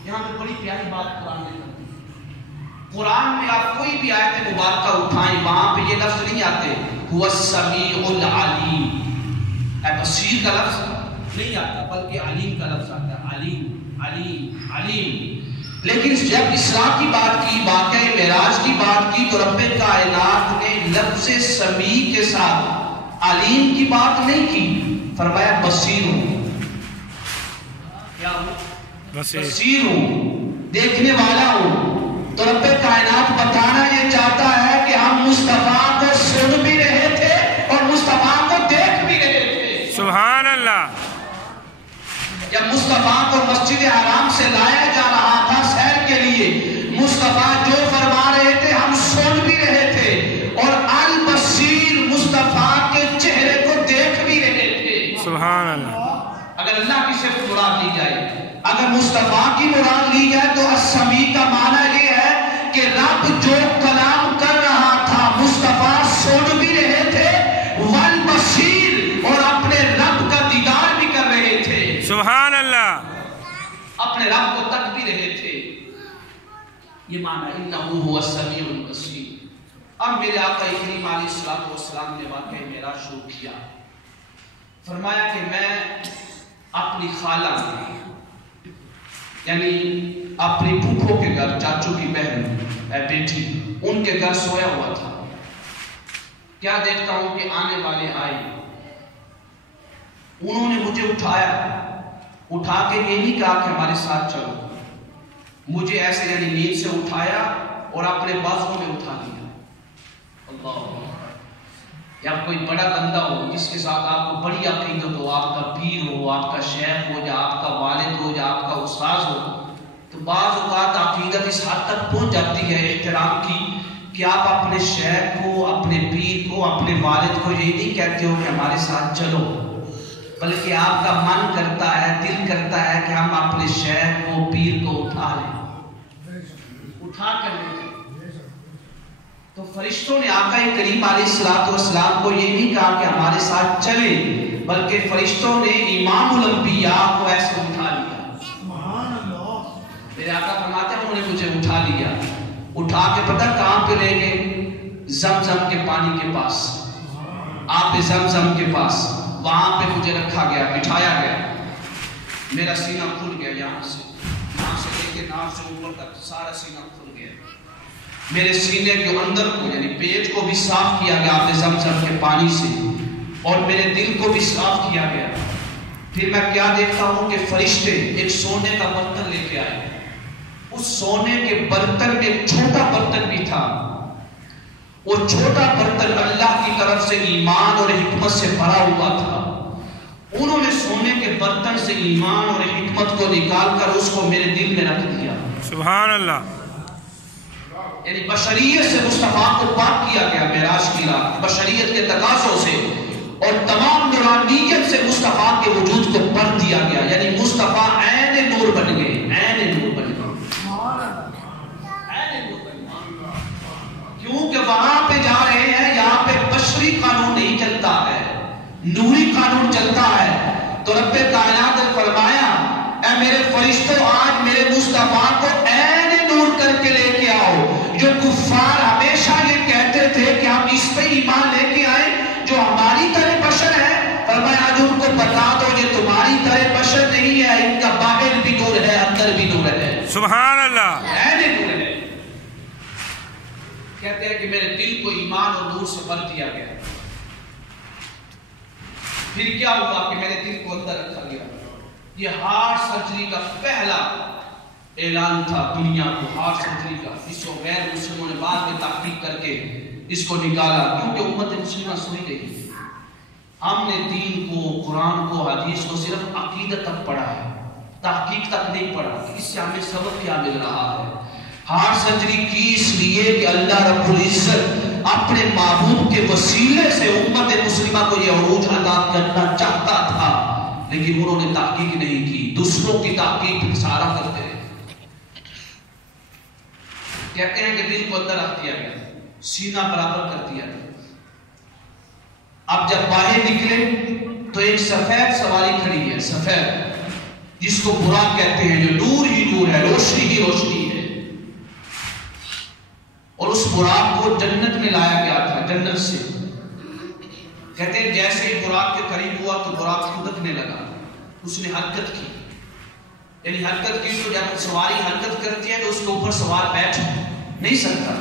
یہاں پہ بڑی پیاری بات قرآن نے کر دی۔ قرآن میں آپ کوئی بھی آیت مبارکہ اٹھائیں، وہاں پہ یہ لفظ نہیں آتے هو السمیع العلیم، بصیر کا لفظ نہیں آتا، بلکہ علیم کا لفظ آتا ہے، علیم علیم علیم۔ لیکن جب اسراء کی بات کی، واقعہ معراج کی بات کی، تو رب کائنات نے لفظ سمیع کے ساتھ علیم کی بات نہیں کی، فرمایا بصیر ہوں۔ کیا ہوں؟ بصیر ہوں، دیکھنے والا ہوں۔ تو رب کائنات بتانا یہ چاہتا ہے کہ ہم مصطفیٰ کو سن بھی رہے تھے اور مصطفیٰ کو دیکھ بھی رہے تھے۔ سبحان اللہ۔ جب مصطفیٰ کو مسجد حرام سے لایا جا رہا تھا سیر کے لیے، مصطفیٰ جو فرما رہے تھے ہم سن بھی رہے تھے، اور البصیر مصطفیٰ کے چہرے کو دیکھ بھی رہے تھے۔ سبحان اللہ۔ اگر اللہ کی صفت مراد لی جائے، اگر مصطفیٰ کی مراد لی جائے تو السمیع کا معنی یہ ہے کہ رب جو کلام کر رہا تھا مصطفیٰ سن بھی رہے تھے، والبصیر اور اپنے رب کا دیدار بھی کر رہے تھے۔ سبحان اللہ۔ اپنے رب کو تک بھی رہے تھے۔ یہ معنی انہو هو السمیع البصیر۔ اب میرے آقا کریم علیہ الصلوۃ والسلام نے واقعہ معراج شروع کیا، فرمایا کہ میں اپنی خالہ یعنی اپنی پھوپھو کے گھر، چاچو کی بہن بیٹی، ان کے گھر سویا ہوا تھا۔ کیا دیکھتا ہوں کہ آنے والے آئے، انہوں نے مجھے اٹھایا، اٹھا کے یہ نہیں کہا کہ ہمارے ساتھ چلو، مجھے ایسے یعنی نیند سے اٹھایا اور اپنے بازوں میں اٹھا لیا۔ اللہ، یا کوئی بڑا بندہ ہو جس کے ساتھ آپ کو بڑی عقیدت ہو، آپ کا پیر ہو، آپ کا شیخ ہو، یا آپ کا والد ہو، یا آپ کا استاذ ہو، تو بعض اوقات عقیدت اس حد تک پہنچ جاتی ہے احترام کی کہ آپ اپنے شیخ کو، اپنے پیر کو، اپنے والد کو یہ نہیں کہتے ہو کہ ہمارے ساتھ چلو، بلکہ آپ کا من کرتا ہے، دل کرتا ہے کہ ہم اپنے شیخ کو، پیر کو اٹھا لیں، اٹھا کر لیں۔ تو فرشتوں نے آقا کریم علیہ الصلوۃ والسلام کو یہ نہیں کہا کہ ہمارے ساتھ چلیں، بلکہ فرشتوں نے امام الانبیاء کو ایسے اٹھا لیا۔ میرے آقا فرماتے ہیں انہوں نے مجھے اٹھا لیا، اٹھا کے پتہ کہاں پہ لے گئے؟ زمزم کے پانی کے پاس، آب زمزم کے پاس، وہاں پہ مجھے رکھا گیا، بٹھایا گیا۔ میرا سینہ کھل گیا، یہاں سے لے کے ناف سے اوپر تک سارا سینہ کھل گیا۔ میرے سینے کے اندر کو یعنی پیٹ کو بھی صاف کیا گیا آب زمزم کے پانی سے، اور میرے دل کو بھی صاف کیا گیا۔ پھر میں کیا دیکھتا ہوں کہ فرشتے ایک سونے کا برتن لے کے آئے، اس سونے کے برتن میں ایک چھوٹا برتن بھی تھا، وہ چھوٹا برتن اللہ کی طرف سے ایمان اور حکمت سے بھرا ہوا تھا۔ انہوں نے سونے کے برتن سے ایمان اور حکمت کو نکال کر اس کو میرے دل میں رکھ دیا۔ سبحان اللہ۔ یعنی بشریت سے مصطفیٰ کو پاک کیا گیا معراج کی رات، بشریت کے تقاضوں سے اور تمام نورانیت سے مصطفیٰ کے وجود کو بھر دیا گیا، یعنی مصطفیٰ عین نور بن گئے، عین نور بن گئے، عین نور بن گئے۔ کیونکہ وہاں پہ جا رہے ہیں، یہاں پہ بشری قانون نہیں چلتا ہے، نوری قانون چلتا ہے۔ تو رب کائنات نے فرمایا اے میرے فرشتوں، آج میرے مصطفیٰ کو عین نور کر کے لے کے آؤ۔ جو کفار ہمیشہ یہ کہتے تھے کہ ہم اس پہ ایمان لے کے آئیں جو ہماری طرح بشر ہے، فرمایا آج ان کو بتا دو یہ تمہاری طرح بشر نہیں ہے، ان کا باہر بھی نور ہے، اندر بھی نور ہے۔ کہتے ہیں کہ میرے دل کو ایمان اور نور سے بھر دیا گیا. پھر کیا ہوا کہ میرے دل کو اندر رکھا گیا. یہ ہارٹ سرجری کا پہلا اعلان تھا دنیا کو، ہارٹ سرجری کا، جس کو غیر مسلموں نے بعد میں تحقیق کر کے اس کو نکالا، کیونکہ امت مسلمہ سنی رہی. ہم نے دین کو، قرآن کو، حدیث کو صرف عقیدت تک پڑھا ہے، تحقیق تک نہیں پڑھا کہ اس سے ہمیں سبق کیا مل رہا ہے. ہارٹ سرجری کی اس لیے کہ اللہ رب العزت اپنے محبوب کے وسیلے سے امت مسلمہ کو یہ عروج عطا کرنا چاہتا تھا، لیکن انہوں نے تحقیق نہیں کی، دوسروں کی تحقیق سارا کرتے رہے. کہتے ہیں کہ دل کو اندر رکھ دیا گیا، سینہ برابر کر دیا گیا. اب جب باہر نکلے تو ایک سفید سواری کھڑی ہے، سفید، جس کو براق کہتے ہیں، جو نور ہی نور ہے، روشنی ہی روشنی ہے. اور اس براق کو جنت میں لایا گیا تھا، جنت سے. کہتے ہیں جیسے ہی براق کے قریب ہوا تو براق کھدکنے لگا. اس نے حرکت کی، یعنی حرکت کی تو جب سواری حرکت کرتی ہے تو اس کے اوپر سوار بیٹھ نہیں سکتا.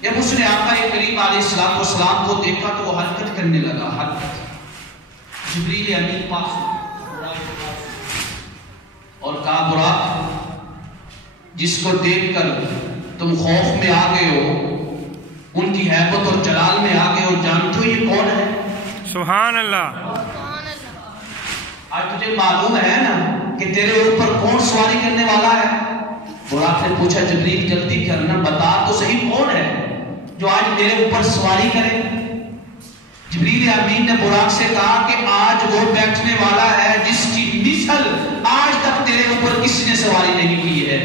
جب اس نے آقا کریم علیہ السلام کو دیکھا تو وہ حرکت کرنے لگا. حرکت جبریل امین پاس اور کہا براق، جس کو دیکھ کر تم خوف میں آ گئے ہو، ان کی ہیبت اور جلال میں آ گئے ہو، جانتے ہو یہ کون ہے؟ سبحان اللہ. آج تجھے معلوم ہے نا کہ تیرے اوپر کون سواری کرنے والا ہے؟ براق نے پوچھا جبریل جلدی کرنا، بتا تو صحیح کون ہے جو آج میرے اوپر سواری کرے. جبریل امین نے براق سے کہا کہ آج وہ بیٹھنے والا ہے جس کی مثل آج تک تیرے اوپر کسی نے سواری نہیں کی ہے.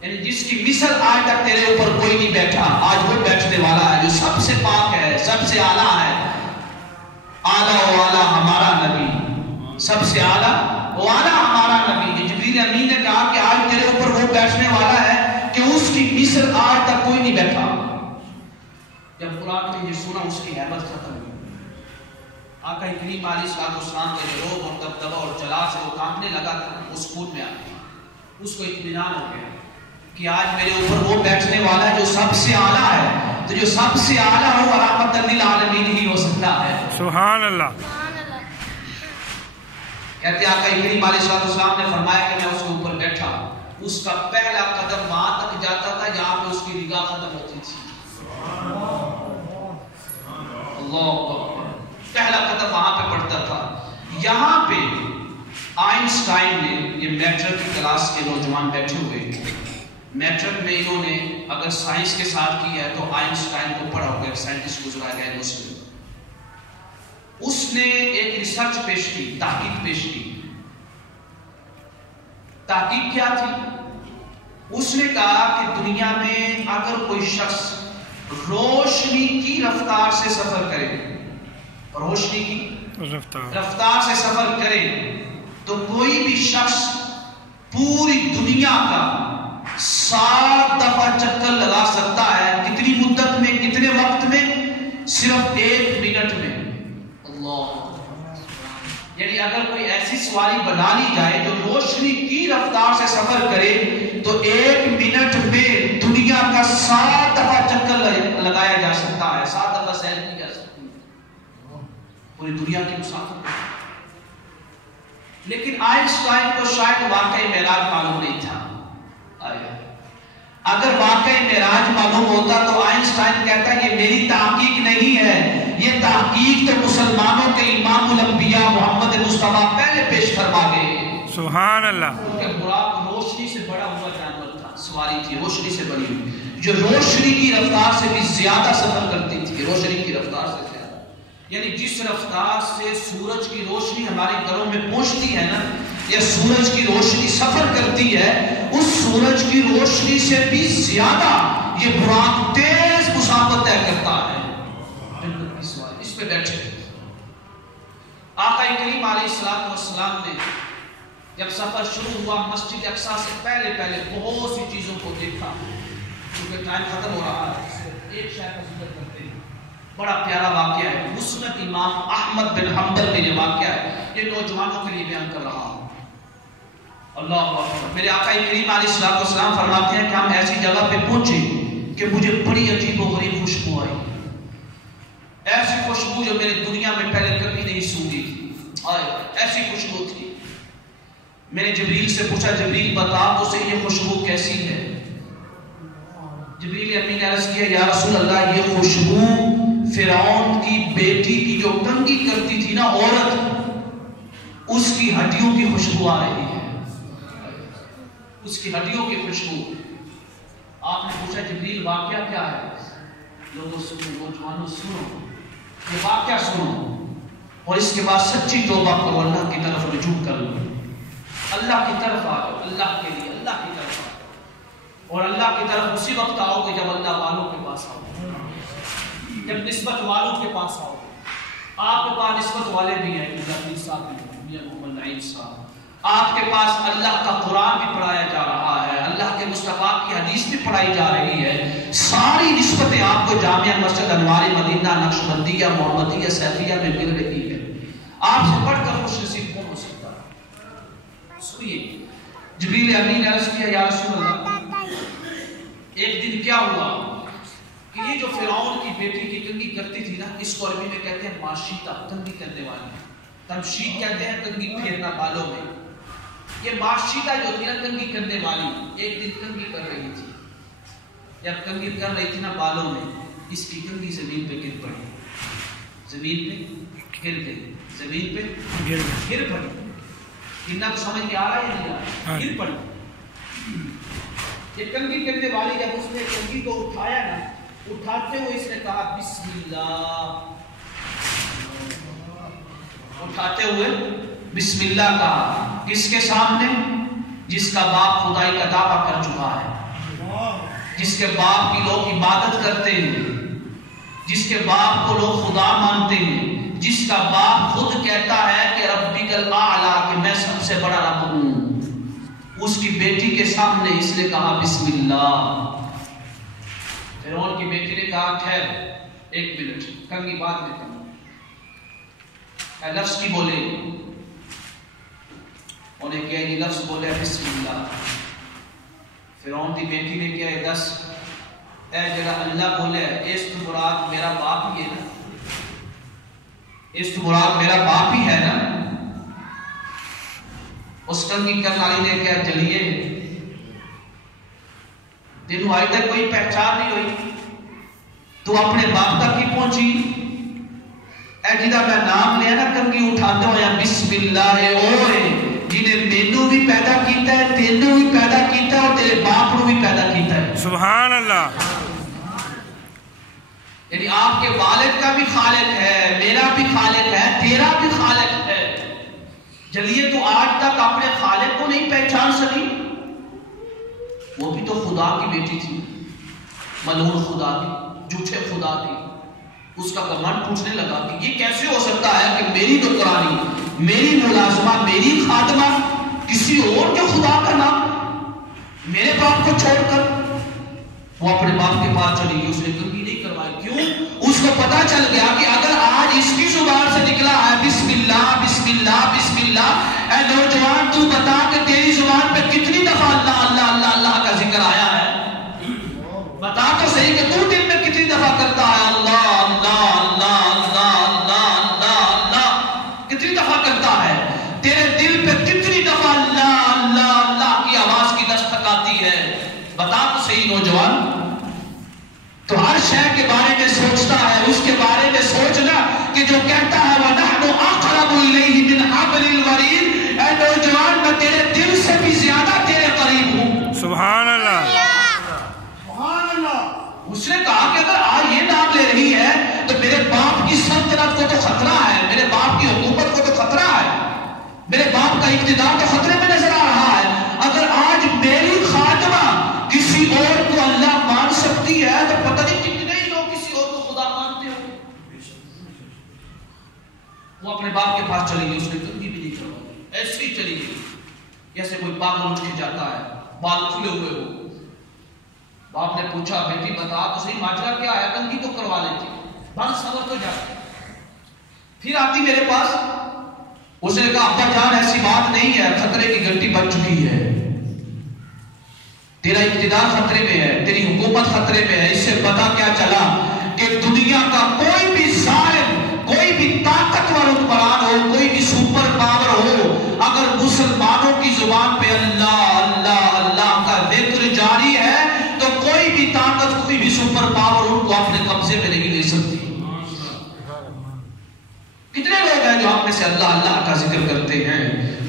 یعنی جس کی مثل آج تک تیرے اوپر کوئی نہیں بیٹھا، آج وہ بیٹھنے والا ہے جو سب سے پاک ہے، سب سے اعلیٰ ہے. اعلیٰ و اعلیٰ ہمارا نبی، سب سے اعلیٰ و اعلیٰ ہمارا نبی. جبریل امین نے کہا کہ آج تیرے اوپر وہ بیٹھنے والا ہے کہ اس کی مثل آج تک کوئی نہیں بیٹھا. جب براق نے یہ سنا اس کی ہیبت ختم ہوئی. آقا کریم علیہ السلام کا جو روب اور دبدبہ اور جلال سے وہ کانپنے لگا تھا، وہ سکون میں آ گیا. اس کو اطمینان ہو گیا کہ آج میرے اوپر وہ بیٹھنے والا ہے جو سب سے اعلیٰ ہے. تو جو سب سے اعلیٰ ہو وہ رحمت للعالمین ہی ہو سکتا ہے. سبحان اللہ. کہتے ہیں آقا کریم علیہ السلام نے فرمایا کہ میں اس کے اوپر بیٹھا، اس کا پہلا قدم وہاں تک جاتا تھا جہاں پہ اس کی نگاہ ختم ہوتی تھی. اللہ، پہلا قدم وہاں پہ پڑتا تھا. یہاں پہ آئنسٹائن نے، یہ میٹرک کی کلاس کے نوجوان بیٹھے ہوئے، میٹرک میں انہوں نے اگر سائنس کے ساتھ کی ہے تو آئنسٹائن کو پڑھا ہوگا، سائنٹسٹ گزرا گیا مسلم. اس نے ایک ریسرچ پیش کی، تحقیق پیش کی. تحقیق کیا تھی؟ اس نے کہا کہ دنیا میں اگر کوئی شخص روشنی کی رفتار سے سفر کرے، روشنی کی رفتار سے سفر کرے، تو کوئی بھی شخص پوری دنیا کا 7 دفعہ چکر لگا سکتا ہے. کتنی مدت میں، کتنے وقت میں؟ صرف 1 منٹ میں. اللہ، یعنی اگر کوئی ایسی سواری بنا لی جائے جو روشنی کی رفتار سے سفر کرے تو 1 منٹ میں دنیا کا 7 دفعہ چکر لگایا جا سکتا ہے، 7 دفعہ سیر کی جا سکتی ہے پوری دنیا کی مسافر. لیکن آئنسٹائن کو شاید واقعی معراج معلوم نہیں تھا. اگر واقعی معراج معلوم ہوتا تو آئنسٹائن کہتا ہے یہ میری تحقیق نہیں ہے، یہ تحقیق تو مسلمانوں کے امام الانبیاء محمد مصطفیٰ پہلے پیش فرما گئے. سبحان اللہ. ان کے براق روشنی سے بڑا ہوا جانور تھا، سواری تھی روشنی سے بنی ہوئی، جو روشنی کی رفتار سے بھی زیادہ سفر کرتی تھی. روشنی کی رفتار سے زیادہ، یعنی جس رفتار سے سورج کی روشنی ہمارے گھروں میں پہنچتی ہے نا، یا سورج کی روشنی سفر کرتی ہے، اس سورج کی روشنی سے بھی زیادہ یہ براق تیز مسافت طے کرتا ہے. اس پہ بیٹھے آقا کریم علیہ السلام نے جب سفر شروع ہوا، مسجد اقصیٰ سے پہلے بہت سی چیزوں کو دیکھا. کیونکہ ٹائم ختم ہو رہا ہے، ایک شے کا ذکر کرتے ہیں. بڑا پیارا واقعہ ہے، مسند امام احمد بن حنبل میں یہ واقعہ ہے، یہ نوجوانوں کے لیے بیان کر رہا ہوں. اللہ اکبر. میرے آقا کریم علیہ السلام فرماتے ہیں کہ ہم ایسی جگہ پہ پہنچے کہ مجھے بڑی عجیب و غریب خوشبو آئی، ایسی خوشبو جو میں نے دنیا میں پہلے کبھی نہیں سونگی تھی، ایسی خوشبو تھی۔ میں نے جبریل سے پوچھا جبریل بتا اسے یہ خوشبو کیسی ہے؟ جبریل امین نے عرض کیا یا رسول اللہ یہ خوشبو فرعون کی بیٹی کی جو کنگھی کرتی تھی نا عورت، اس کی ہڈیوں کی خوشبو آ رہی ہے، اس کی ہڈیوں کی خوشبو۔ آپ نے پوچھا جبریل واقعہ کیا ہے؟ لوگوں سنو، نوجوانوں سنو، یہ واقعہ سنو اور اس کے بعد سچی توبہ کرو، اللہ کی طرف رجوع کر لو، اللہ کی طرف آؤ، اللہ کے لیے اللہ کی طرف آؤ، اور اللہ کی طرف اسی وقت آؤ کہ جب اللہ والوں کے پاس آؤ، جب نسبت والوں کے پاس آؤ۔ آپ کے پاس نسبت والے بھی ہیں، مجاہد صاحب بھی، میاں محمد نعیم صاحب، آپ کے پاس اللہ کا قرآن بھی پڑھایا جا رہا ہے، اللہ کے مصطفیٰ کی حدیث بھی پڑھائی جا رہی ہے، ساری نسبتیں آپ کو جامعہ مسجد انوار مدینہ نقشبندیہ محمدیہ سیفیہ میں مل رہی ہے۔ آپ سے بڑھ کر خوش نصیب کون ہو سکتا ہے؟ سنیے، جبریل امین نے عرض کیا یا رسول اللہ ایک دن کیا ہوا کہ یہ جو فرعون کی بیٹی کی کنگھی کرتی تھی نا، اس کو عربی میں کہتے ہیں ماشیتا، کنگھی کرنے والی، تمشید کہتے ہیں کنگھی پھیرنا بالوں میں۔ یہ ماشیتا جو تھی نا کنگھی کرنے والی، ایک دن کنگھی کر رہی تھی، جب کنگھی کر رہی تھی نا بالوں میں، اس کی کنگھی زمین پہ گر پڑی، زمین پہ گر گئی، زمین پہ گر پڑی۔ گرنا کو سمجھ میں آ رہا ہے یا نہیں آ رہا؟ گر پڑی۔ یہ کنگھی کرنے والی جب اس نے کنگھی کو اٹھایا نا، اٹھاتے ہوئے اس نے کہا بسم اللہ، اٹھاتے ہوئے بسم اللہ کہا، کس کے سامنے؟ جس کا باپ خدائی کا دعویٰ کر چکا ہے، جس کے باپ کی لوگ عبادت کرتے ہیں، جس کے باپ کو لوگ خدا مانتے ہیں، جس کا باپ خود کہتا ہے کہ ربک الاعلی، کہ میں سب سے بڑا رب ہوں، اس کی بیٹی کے سامنے اس نے کہا بسم اللہ۔ فرعون کی بیٹی نے کہا ٹھہر ایک منٹ، کنگھی بعد میں کروں، لفظ کی بولے، انہیں کیا یہ لفظ بولے بسم اللہ۔ فرعون کی بیٹی نے کیا یہ دس اے جگہ اللہ بولے اس تو مراد میرا باپ ہی ہے نا، اس تو مراد میرا باپ ہی ہے نا۔ اس کنگھی کرنے والی نے کیا چلیے تینوں آج تک کوئی پہچان نہیں ہوئی، تو اپنے باپ تک ہی پہنچی، اے جدہ میں نام لیا نا کنگھی اٹھاتے ہو یا بسم اللہ اوئے جنہیں مینوں بھی پیدا کیتا ہے، تینوں بھی پیدا کیتا ہے، اور تیرے باپ کو بھی پیدا کیتا ہے۔ سبحان اللہ۔ یعنی آپ کے والد کا بھی خالق ہے، میرا بھی خالق ہے، تیرا بھی خالق ہے۔ چلیے تو آج تک اپنے خالق کو نہیں پہچان سکی، وہ بھی تو خدا کی بیٹی تھی، ملعون خدا کی، جھوٹے خدا کی۔ اس کا گھمنڈ پوچھنے لگا کہ یہ کیسے ہو سکتا ہے کہ میری نوکرانی، میری ملازمہ، میری خادمہ کسی اور کے خدا کا نام، میرے باپ کو چھوڑ کر وہ اپنے باپ کے پاس چلی گئی، اس نے کنگھی نہیں کروائی۔ کیوں؟ اس کو پتا چل گیا کہ اگر آج اس کی زبان سے نکلا ہے بسم اللہ بسم اللہ بسم اللہ، اے نوجوان تو بتا کہ تیری زبان پہ کتنی دفعہ اللہ اللہ اللہ اللہ کا ذکر آیا ہے؟ بتا تو صحیح کہ تو دل میں کتنی دفعہ کرتا ہے اللہ اللہ اللہ اللہ اللہ اللہ اللہ، کتنی دفعہ کرتا ہے؟ تیرے دل پہ کتنی دفعہ اللہ اللہ اللہ کی آواز کی دستک آتی ہے؟ بتا تو صحیح نوجوان۔ تو ہر شے کے بارے میں سوچتا ہے، اس کے بارے میں سوچنا کہ جو کہتا ہے وَنَحْنُ أَقْرَبُ إِلَيْهِ مِنْ حَبْلِ الْوَرِيدِ، اے نوجوان میں تیرے دل سے بھی زیادہ تیرے قریب ہوں۔ سبحان اللہ۔ اس نے کہا کہ اگر آج یہ نام لے رہی ہے تو میرے باپ کی سلطنت کو تو خطرہ ہے، میرے باپ کی حکومت کو تو خطرہ ہے، میرے باپ کا اقتدار تو خطرے میں نظر آ رہا ہے۔ اگر آج میری خادمہ کسی اور کو اللہ مان سکتی ہے تو پتہ نہیں کتنے ہی لوگ کسی اور کو خدا مانتے ہوں۔ وہ اپنے باپ کے پاس چلی گئی، اس نے کنگھی بھی نہیں کروائی، ایسے ہی چلی گئی جیسے کوئی پاگل اٹھ کے جاتا ہے، بال کھلے ہوئے ہو۔ باپ نے پوچھا بیٹی بتا تو صحیح ماجرا کیا ہے؟ کنگھی تو کروا لیتی، بن صبر تو جاتی، پھر آتی میرے پاس۔ اس نے کہا ابا جان ایسی بات نہیں ہے، خطرے کی گھنٹی بج چکی ہے، تیرا اقتدار خطرے میں ہے، تیری حکومت خطرے میں ہے. اس سے پتہ کیا چلا کہ دنیا کا کوئی بھی ظالم، کوئی بھی طاقتور حکمران ہو، کوئی بھی سپر پاور ہو، اگر مسلمانوں کی زبان پہ اللہ اللہ اللہ کا ذکر جاری ہے تو کوئی بھی طاقت، کوئی بھی سپر پاور ان کو اپنے قبضے میں نہیں لے سکتی. کتنے لوگ ہیں جو آپ میں سے اللہ اللہ کا ذکر کرتے ہیں؟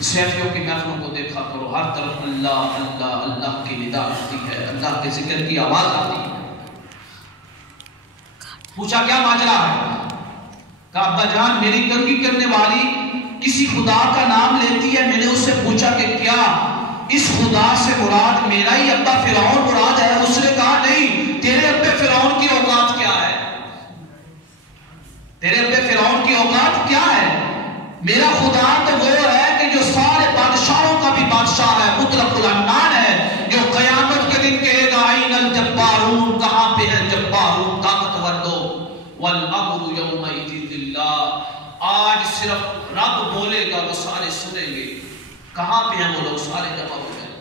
سیفیوں کی محفلوں کو دیکھا کرو، ہر طرف اللہ اللہ اللہ کی ندا آتی ہے، اللہ کے ذکر کی آواز آتی ہے. پوچھا کیا ماجرا ہے؟ کہا ابا جان میری تنگی کرنے والی کسی خدا کا نام لیتی ہے. میں نے اس سے پوچھا کہ کیا اس خدا سے مراد میرا ہی ابا فرعون مراد ہے؟ اس نے کہا نہیں، تیرے ابے فرعون کی اوقات کیا ہے؟ تیرے ابے فرعون کی اوقات کیا ہے؟ میرا خدا تو وہ ہے کہ جو سارے بادشاہوں کا بھی بادشاہ ہے، مطلق العنان ہے، جو قیامت کے دن کہے گا این الجبارون، کہاں پہ ہے جبارون، طاقتور لوگ، والامر یومئذ للہ. آج صرف رب بولے گا، وہ سارے سنیں گے. کہاں پہ ہیں وہ لوگ؟ سارے جمع ہو جائیں.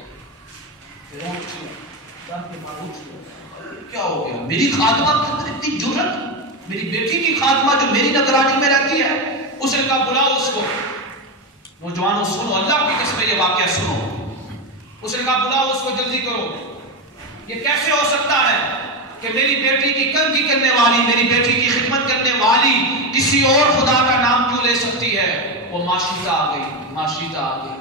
کیا ہو گیا؟ میری خاتمہ کے اندر اتنی جرت، میری بیٹی کی خاتمہ جو میری نگرانی میں رہتی ہے. اس نے کہا بلاؤ اس کو. نوجوانوں سنو، اللہ کی قسم یہ واقعہ سنو. اس نے کہا بلاؤ اس کو، جلدی کرو. یہ کیسے ہو سکتا ہے کہ میری بیٹی کی تنگی کرنے والی، میری بیٹی کی خدمت کرنے والی کسی اور خدا کا نام کیوں لے سکتی ہے؟ وہ معاشیتا آ گئی، معاشیتا آ گئی.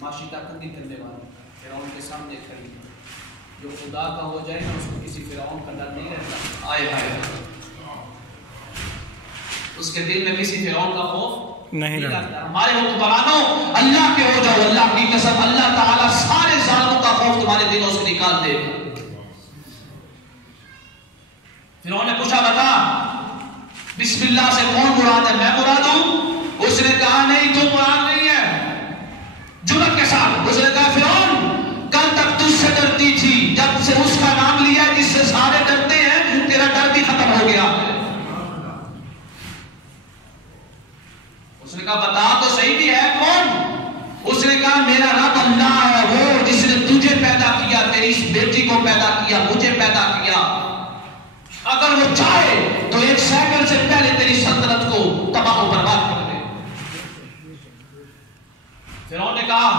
معاشیتا تنگی کرنے والی فرعون کے سامنے کھڑی. جو خدا کا ہو جائے نا اس کو کسی فرعون کا ڈر نہیں رہتا. آئے ہائے، اس کے دل میں کسی فرعون کا خوف نہیں رہتا. ہمارے حکمرانوں اللہ کے ہو جاؤ، اللہ کی قسم اللہ تعالیٰ سارے ظالموں کا خوف تمہارے دلوں سے نکال دے گا. فرعون نے پوچھا بتا بسم اللہ سے کون مراد ہے؟ میں مراد ہوں؟ اس نے کہا نہیں تو مراد نہیں ہے. جرأت کے ساتھ اس نے کہا فرعون کل تک تجھ سے ڈرتی تھی، جب سے اس کا نام لیا جس سے سارے ڈرتے ہیں تیرا ڈر بھی ختم ہو گیا. اس نے کہا بتا تو صحیح بھی ہے کون؟ اس نے کہا میرا رب اللہ ہے، وہ جس نے تجھے پیدا کیا، تیری اس بیٹی کو پیدا کیا، مجھے پیدا کیا. اگر وہ چاہے تو ایک سیکنڈ سے پہلے تیری سلطنت کو تباہ و برباد کر دے. فرعون نے کہا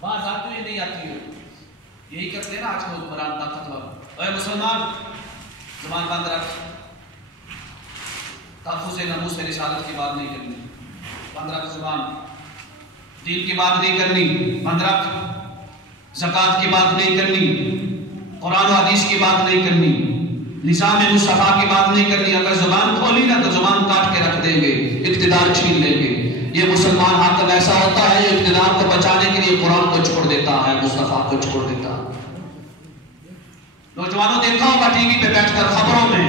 بات آتی ہے نہیں آتی ہے؟ یہی کرتے ہیں نا آج کے حکمران طاقتور. اے مسلمان زبان بند رکھ، تحفظ ناموس رسالت کی بات نہیں کرنی، بند رکھ زبان. دین کی بات نہیں کرنی، بند رکھ. زکوٰۃ کی بات نہیں کرنی، قرآن و حدیث کی بات نہیں کرنی، نظام مصطفیٰ کی بات نہیں کرنی. اگر زبان کھولی نا تو زبان کاٹ کے رکھ دیں گے، اقتدار چھین لیں گے. یہ مسلمان حاکم ایسا ہوتا ہے جو اقتدار کو بچانے کے لیے قرآن کو چھوڑ دیتا ہے، مصطفیٰ کو چھوڑ دیتا ہے. نوجوانوں دیکھا ہوگا ٹی وی پہ بیٹھ کر خبروں میں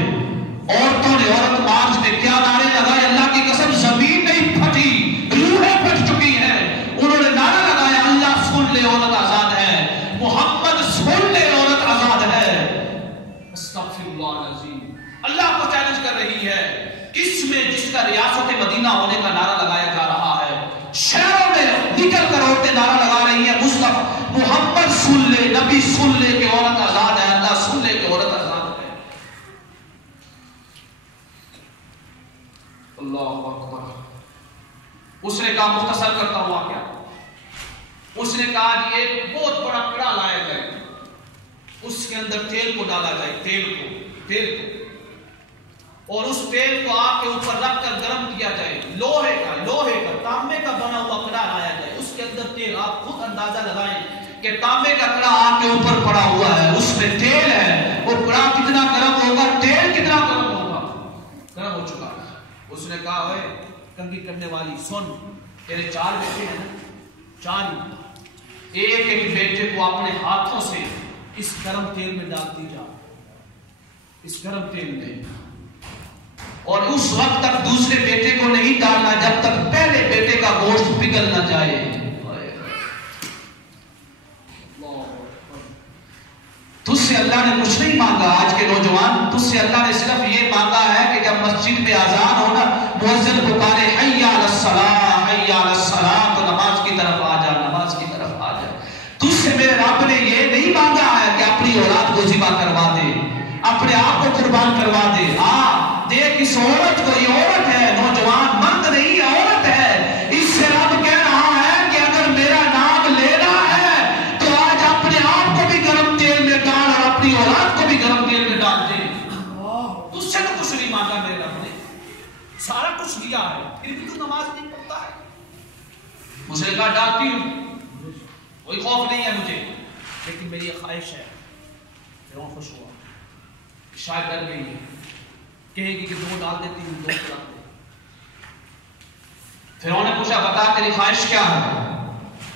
عورتوں نے عورت مارچ میں کیا نعرے لگائے. اللہ کی قسم زمین نہیں پھٹی، روحیں پھٹ چکی ہیں. انہوں نے نعرہ لگایا اللہ سن لے عورت آزاد ہے، محمد سن لے عورت آزاد ہے. استغفر اللہ العظیم. اللہ کو چیلنج کر رہی ہے کس میں جس کا ریاست مدینہ ہونے کا نعرہ لگایا جا رہا ہے. شہروں میں نکل کر عورتیں نعرہ لگا رہی ہیں مصطفیٰ محمد سن لے، نبی سن لے کہ عورت آزاد ہے، اللہ سن لے کہ عورت آزاد ہے. اللہ اکبر. اس نے کہا مختصر کرتا ہوا کیا، اس نے کہا کہ ایک بہت بڑا کڑا لایا جائے، اس کے اندر تیل کو ڈالا جائے، تیل کو اور اس تیل کو آگ کے اوپر رکھ کر گرم کیا جائے. لوہے کا تانبے کا بنا ہوا کڑا لایا جائے، اس کے اندر تیل. آپ خود اندازہ لگائیں کہ تانبے کا کڑا آگ کے اوپر پڑا ہوا ہے، اس میں تیل ہے. وہ کڑا کتنا گرم ہوگا، تیل کتنا گرم ہوگا. گرم ہو چکا. اس نے کہا اے تنگی کرنے والی سن، تیرے 4 بیٹے ہیں نا، 4 ایک بیٹے کو اپنے ہاتھوں سے اس گرم تیل میں ڈالتی جا، اس گرم تیل میں. اور اس وقت تک دوسرے بیٹے کو نہیں ڈالنا جب تک پہلے بیٹے کا گوشت پگھل نہ جائے. تجھ سے اللہ نے کچھ نہیں مانگا. آج کے نوجوان تجھ سے اللہ نے صرف یہ مانگا ہے کہ جب مسجد میں اذان ہونا مؤذن پکارے حی علی الصلاۃ حی علی الصلاۃ تو نماز کی طرف آ جا، نماز کی طرف آ جا. تجھ سے میرے رب کو ذبح کروا دے، اپنے آپ کو قربان کروا دے. دیکھ اس عورت کو، یہ عورت ہے، نوجوان مرد نہیں ہے، عورت ہے. اس سے رب کہہ رہا ہے کہ اگر میرا نام لینا ہے تو آج اپنے آپ کو بھی گرم تیل میں ڈال اور اپنی اولاد کو بھی گرم تیل میں ڈال دے. تجھ سے تو کچھ نہیں مانگا میرے رب نے، سارا کچھ دیا ہے، پھر بھی تو نماز نہیں پڑھتا ہے. مجھے کہا ڈالتی ہوں، کوئی خوف نہیں ہے مجھے، لیکن میری یہ خواہش ہے. فرعون خوش ہوا، شاید ڈر گئی ہے، کہے گی کہ 2 ڈال دیتی ہوں، 2 ڈال دے. فرعون نے پوچھا بتا تیری خواہش کیا ہے؟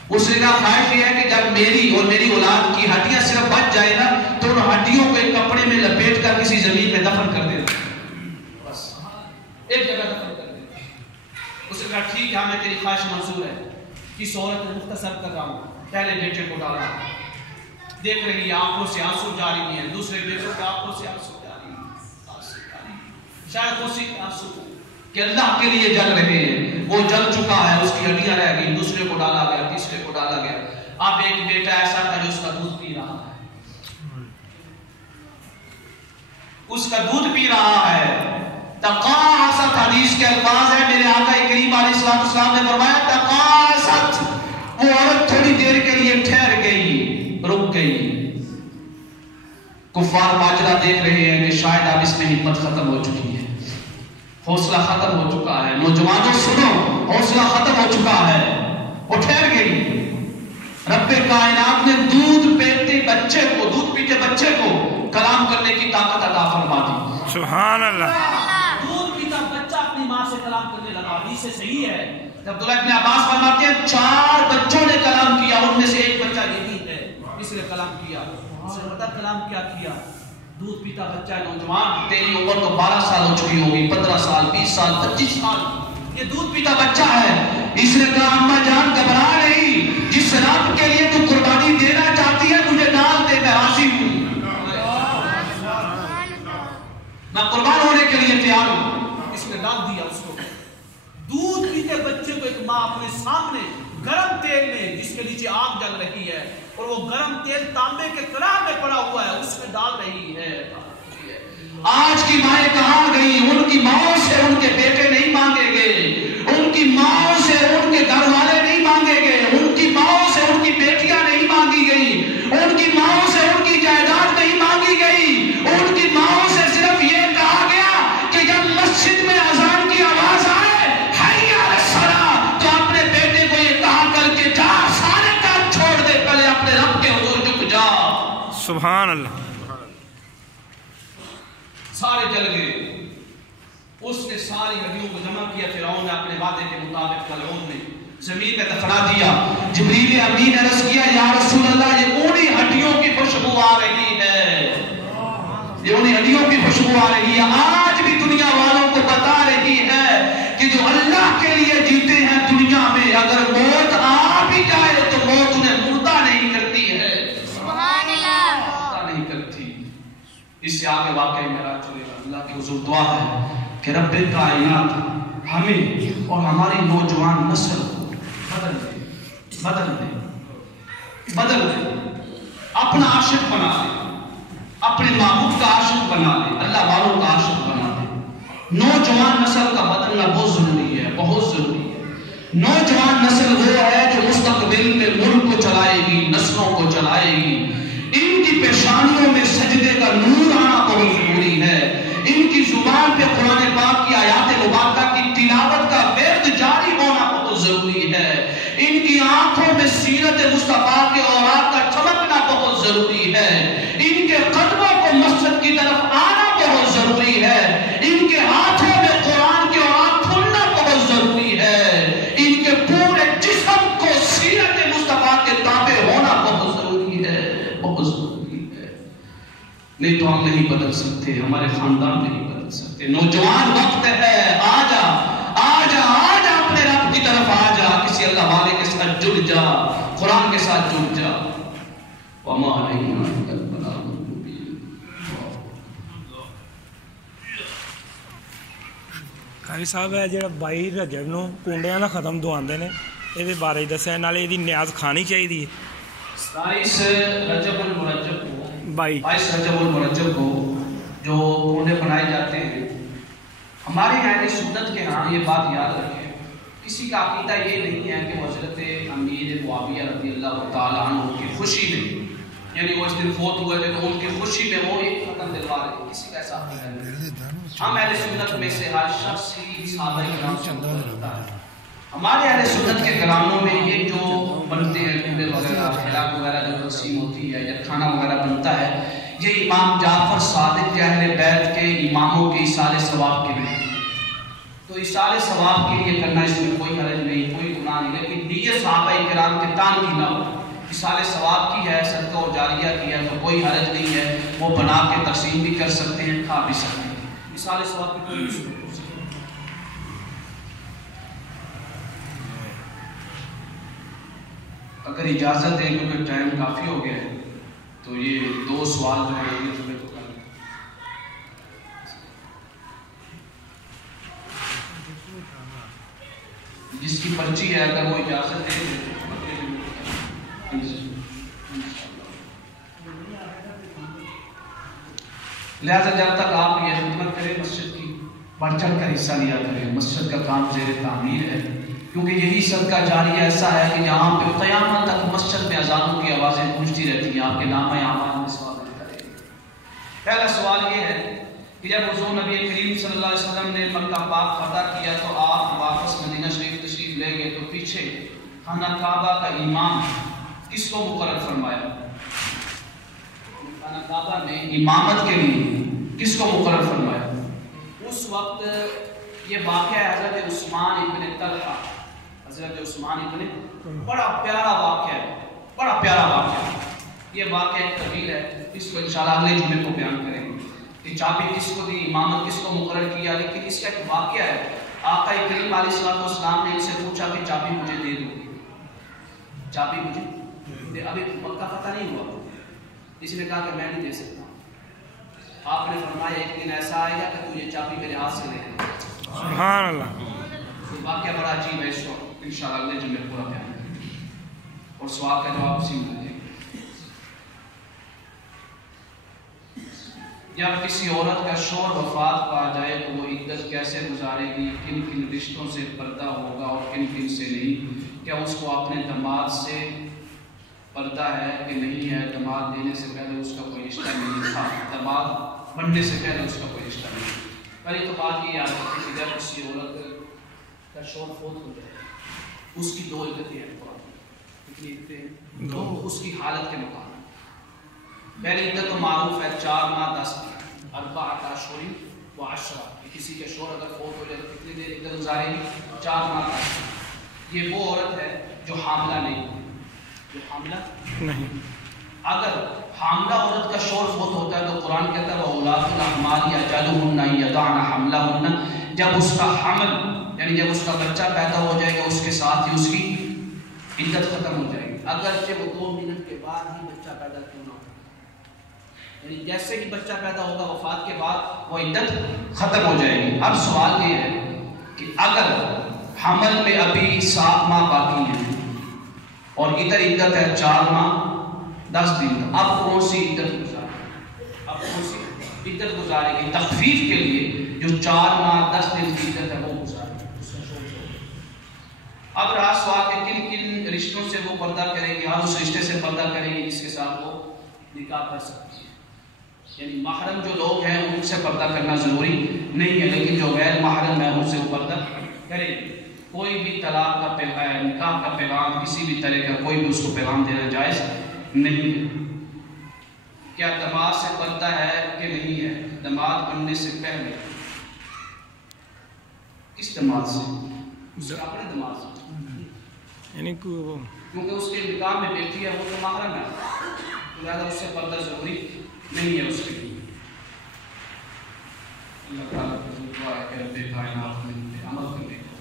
اس نے کہا خواہش یہ ہے کہ جب میری اور میری اولاد کی ہڈیاں صرف بچ جائے نا تو ان ہڈیوں کو ایک کپڑے میں لپیٹ کر کسی زمین میں دفن کر دے، بس ایک جگہ دفن کر دے. اس نے کہا ٹھیک ہے، ہمیں تیری خواہش منظور ہے. کس عورت نے مختصر کر رہا ہوں، پہلے بیٹے کو ڈالا، دیکھ رہی ہے آنکھوں سے آنسو جاری ہیں، دوسرے بیٹوں کے آنکھوں سے آنسو جاری ہیں، شاید خوشی کے آنسو کہ اللہ کے لیے جل رہے ہیں. وہ جل چکا ہے، اس کی ہڈیاں رہ گئی، دوسرے کو ڈالا گیا، تیسرے کو ڈالا گیا. اب ایک بیٹا ایسا تھا جو اس کا دودھ پی رہا ہے، اس کا دودھ پی رہا ہے. تقاصت حدیث کے الفاظ ہیں، میرے آقا کریم علیہ السلام نے فرمایا تقاصت، وہ عورت تھوڑی دیر کے لیے ٹھہر گئی، رک گئی. کفار ماجرا دیکھ رہے ہیں کہ شاید اب اس میں ہمت ختم ہو چکی ہے، حوصلہ ختم ہو چکا ہے. نوجوانوں سنو، حوصلہ ختم ہو چکا ہے. وہ ٹھہر گئی. رب کائنات نے دودھ پیتے بچے کو، دودھ پیتے بچے کو کلام کرنے کی طاقت عطا فرما دی. سبحان اللہ. دودھ پیتا بچہ اپنی ماں سے کلام کرنے لگا. حدیث سے صحیح ہے، عبداللہ ابن عباس فرماتے ہیں 4 بچوں نے کلام کیا، ان میں سے ایک بچہ یہی ہے، اس نے کلام کیا. اس نے پتا کلام کیا کیا؟ دودھ پیتا بچہ ہے، نوجوان تیری عمر تو 12 سال ہو چکی ہوگی، 15 سال 20 سال 25 سال، یہ دودھ پیتا بچہ ہے. اس نے کہا اماں جان گھبرا نہیں، جس رب کے لیے تو قربانی دینا چاہتی ہے مجھے ڈال دے، میں راضی ہوں، میں قربان ہونے کے لیے تیار ہوں. اس نے ڈال دیا اس کو. دودھ پیتے بچے کو ایک ماں اپنے سامنے گرم تیل میں، جس کے نیچے آگ جل رہی ہے اور وہ گرم تیل تانبے کے کڑاہ میں پڑا ہوا ہے، اس میں ڈال رہی ہے. آج کی مائیں کہاں گئی؟ ان کی ماؤں سے ان کے بیٹے نہیں مانگے گئے، ان کی ماؤں سے ان کے گھر والے نہیں مانگے گئے، ان کی ماؤں سے ان کی بیٹیاں نہیں مانگی گئی، ان کی ماؤں سے ان کی جائیداد نہیں مانگی گئی. ان کی ماؤں سے صرف یہ کہا گیا کہ جب مسجد میں اذان کی آواز آئے حی علی الصلاۃ تو اپنے بیٹے کو یہ کہا کر کے جا سارے کام چھوڑ دے، پہلے اپنے رب کے حضور جھک جا. سبحان اللہ. سارے جل گئے. اس نے ساری ہڈیوں کو جمع کیا. فرعون نے اپنے وعدے کے مطابق ملعون نے زمین میں دفنا دیا. جبریل امین نے عرض کیا یا رسول اللہ یہ انہی ہڈیوں کی خوشبو آ رہی ہے، یہ انہی ہڈیوں کی خوشبو آ رہی ہے. آج بھی دنیا والوں کو بتا رہی ہے کہ جو اللہ کے لیے جیتے ہیں دنیا میں، اگر موت آ بھی جائے تو موت انہیں مردہ نہیں کرتی ہے، سبحان اللہ، مردہ نہیں کرتی. اس سے آگے واقعی میرا چلے گا. اللہ کی حضور دعا ہے کہ رب کائنات ہمیں اور ہماری نوجوان نسل بدل دے، بدل دے، بدل دے، اپنا عاشق بنا دے، اپنے معبود کا عاشق بنا دے، اللہ والوں کا عاشق بنا دے. نوجوان نسل کا بدلنا بہت ضروری ہے، بہت ضروری ہے. نوجوان نسل وہ ہے جو مستقبل میں ملک کو چلائے گی، نسلوں کو چلائے گی. ان کی پیشانیوں میں سجدے کا نور آنا بہت ضروری ہے. ان کی زبان پہ قرآن پاک کی آیات مبارکہ کی تلاوت کا ورد جاری ہونا بہت ضروری ہے. ان کی آنکھوں میں سیرت مصطفیٰ کے اوراق کا چمکنا بہت ضروری ہے. ان کے قدموں کو مسجد کی طرف آنا بہت ضروری ہے. ان کے ہاتھوں میں قرآن کے اوراق کھلنا بہت ضروری ہے. ان کے پورے جسم کو سیرت مصطفیٰ کے تابع ہونا بہت ضروری ہے، بہت ضروری ہے. نہیں تو ہم نہیں بدل سکتے، ہمارے خاندان نہیں بدل سکتے. نوجوان وقت ہے، آجا آجا آجا اپنے رب کی طرف آجا، کسی اللہ والے کے ساتھ جڑ جا، قرآن کے ساتھ جڑ جا. وما علینا الا البلاغ المبین. قاری صاحب ہے جڑا 22 رجب نو کنڈیاں دا ختم دواندے نے، یہ بارے دسیا، نالے یہ نیاز کھانی چاہیے. 27 رجب المرجب 22 رجب المرجب کو جو کونڈے بنائے جاتے ہیں، ہمارے اہل سنت کے ہاں یہ بات یاد رکھیں، کسی کا عقیدہ یہ نہیں ہے کہ حضرت امیر معاویہ رضی اللہ تعالیٰ عنہ کی خوشی میں، یعنی وہ اس دن فوت ہوئے تھے تو ان کی خوشی میں وہ ایک ختم دلوا رہے ہیں، کسی کا ایسا عقیدہ نہیں۔ ہم اہل سنت میں سے ہر شخص ہی صحابہ کرام سے متأثر ہے۔ ہمارے اہل سنت کے گھرانوں میں یہ جو بنتے ہیں کونڈے وغیرہ، خیراک وغیرہ جو تقسیم ہوتی ہے یا کھانا وغیرہ بنتا ہے، یہ امام جعفر صادق کے اہل بیت کے اماموں کے ایصال ثواب کے لیے، تو ایصال ثواب کے لیے کرنا اس میں کوئی حرج نہیں، کوئی گناہ نہیں، لیکن نیت صحابہ کرام کے تان کی نہ ہو، ایصال ثواب کی ہے، صدقہ و جاریہ کی ہے تو کوئی حرج نہیں ہے، وہ بنا کے تقسیم بھی کر سکتے ہیں، کھا بھی سکتے ہیں، ایصال ثواب کی کوئی ضرورت نہیں۔ اگر اجازت ہے کیونکہ ٹائم کافی ہو گیا ہے تو یہ 2 سوال جو ہیں یہ تمہیں تو کر لیں۔ جس کی پرچی ہے اگر وہ اجازت دے لہذا جب تک آپ یہ خدمت کریں مسجد کی بڑھ چڑھ کر حصہ لیا کریں، مسجد کا کام زیر تعمیر ہے، کیونکہ یہی صدقہ جاریہ ایسا ہے کہ جہاں پہ قیامت تک مسجد میں اذانوں کی آوازیں گونجتی رہتی ہیں، آپ کے نامہ اعمال میں ثواب ملتا رہے گا۔ پہلا سوال یہ ہے کہ جب حضور نبی کریم صلی اللہ علیہ وسلم نے مکہ پاک فتح کیا تو آپ واپس مدینہ شریف تشریف لے گئے تو پیچھے خانہ کعبہ کا امام کس کو مقرر فرمایا؟ خانہ کعبہ میں امامت کے لیے کس کو مقرر فرمایا؟ اس وقت یہ واقعہ ہے حضرت عثمان ابن طلحہ، حضرت عثمان ابن، بڑا پیارا واقعہ ہے، بڑا پیارا واقعہ ہے۔ یہ واقعہ ایک طویل ہے، اس کو انشاءاللہ اگلے جمعے کو بیان کریں گے کہ چابی کس کو دی، امامت کس کو مقرر کیا، لیکن اس کا ایک واقعہ ہے۔ آقا کریم علیہ السلام نے ان سے پوچھا کہ چابی مجھے دے دو، چابی مجھے دے، ابھی مکہ فتح نہیں ہوا، اس نے کہا کہ میں نہیں دے سکتا۔ آپ نے فرمایا ایک دن ایسا آئے گا کہ تو یہ چابی میرے ہاتھ سے لے لے۔ سبحان اللہ۔ واقعہ بڑا عجیب ہے، اس کو انشاءاللہ اگلے جمعے پورا بیان کریں گے اور سوال کا جواب اسی میں دیں گے۔ جب کسی عورت کا شوہر وفات پا جائے تو وہ عدت کیسے گزارے گی، کن کن رشتوں سے پردہ ہوگا اور کن کن سے نہیں؟ کیا اس کو اپنے داماد سے پردہ ہے کہ نہیں ہے؟ داماد دینے سے پہلے اس کا کوئی رشتہ نہیں تھا، داماد بننے سے پہلے اس کا کوئی رشتہ نہیں تھا۔ پہلے تو بات یہ یاد رکھیں کہ جب کسی عورت کا شوہر فوت ہو جائے اس کی 2 عدتیں ہیں، کتنی عدتیں ہیں؟ 2 اس کی حالت کے مطابق۔ پہلی عدت تو معروف ہے 4 ماہ 10 دن، 4 اشہر و 10۔ کسی کے شوہر اگر فوت ہو جائے تو کتنی دیر عدت گزارے گی؟ 4 ماہ 10 دن۔ یہ وہ عورت ہے جو حاملہ نہیں، جو حاملہ نہیں۔ اگر حاملہ عورت کا شوہر فوت ہوتا ہے تو قرآن کہتا ہے وَأُولَاتُ الْأَحْمَالِ أَجَلُهُنَّ أَن يَضَعْنَ حَمْلَهُنَّ، جب اس کا حمل یعنی جب اس کا بچہ پیدا ہو جائے گا اس کے ساتھ ہی اس کی عدت ختم ہو جائے گی، اگرچہ وہ 2 منٹ کے بعد ہی بچہ پیدا کیوں نہ ہو، یعنی جیسے ہی بچہ پیدا ہوگا وفات کے بعد وہ عدت ختم ہو جائے گی۔ اب سوال یہ ہے کہ اگر حمل میں ابھی 7 ماہ باقی ہیں اور ادھر عدت ہے 4 ماہ 10 دن، اب کون سی عدت گزارے؟ اب کون سی عدت گزارے گی؟ تخفیف کے لیے جو 4 ماہ 10 دن کی عدت ہے وہ گزارے گی، اس کا شوہر چھوڑے گی۔ اب رہا سوال کہ کن کن رشتوں سے وہ پردہ کرے گی؟ ہر اس رشتے سے پردہ کرے گی جس کے ساتھ وہ نکاح کر سکتی ہے، یعنی محرم جو لوگ ہیں ان سے پردہ کرنا ضروری نہیں ہے، لیکن جو غیر محرم ہے ان سے وہ پردہ کرے گی۔ کوئی بھی طلاق کا پیغام، نکاح کا پیغام، کسی بھی طرح کا کوئی بھی اس کو پیغام دینا جائز نہیں۔ کیا داماد سے پردہ ہے کہ نہیں ہے؟ داماد بننے سے پہلے کس داماد سے؟ اس کے اپنے داماد سے، یعنی کیونکہ اس کے نکاح میں بیٹی ہے وہ تو محرم ہے، لہٰذا اس سے پردہ ضروری نہیں ہے اس کے۔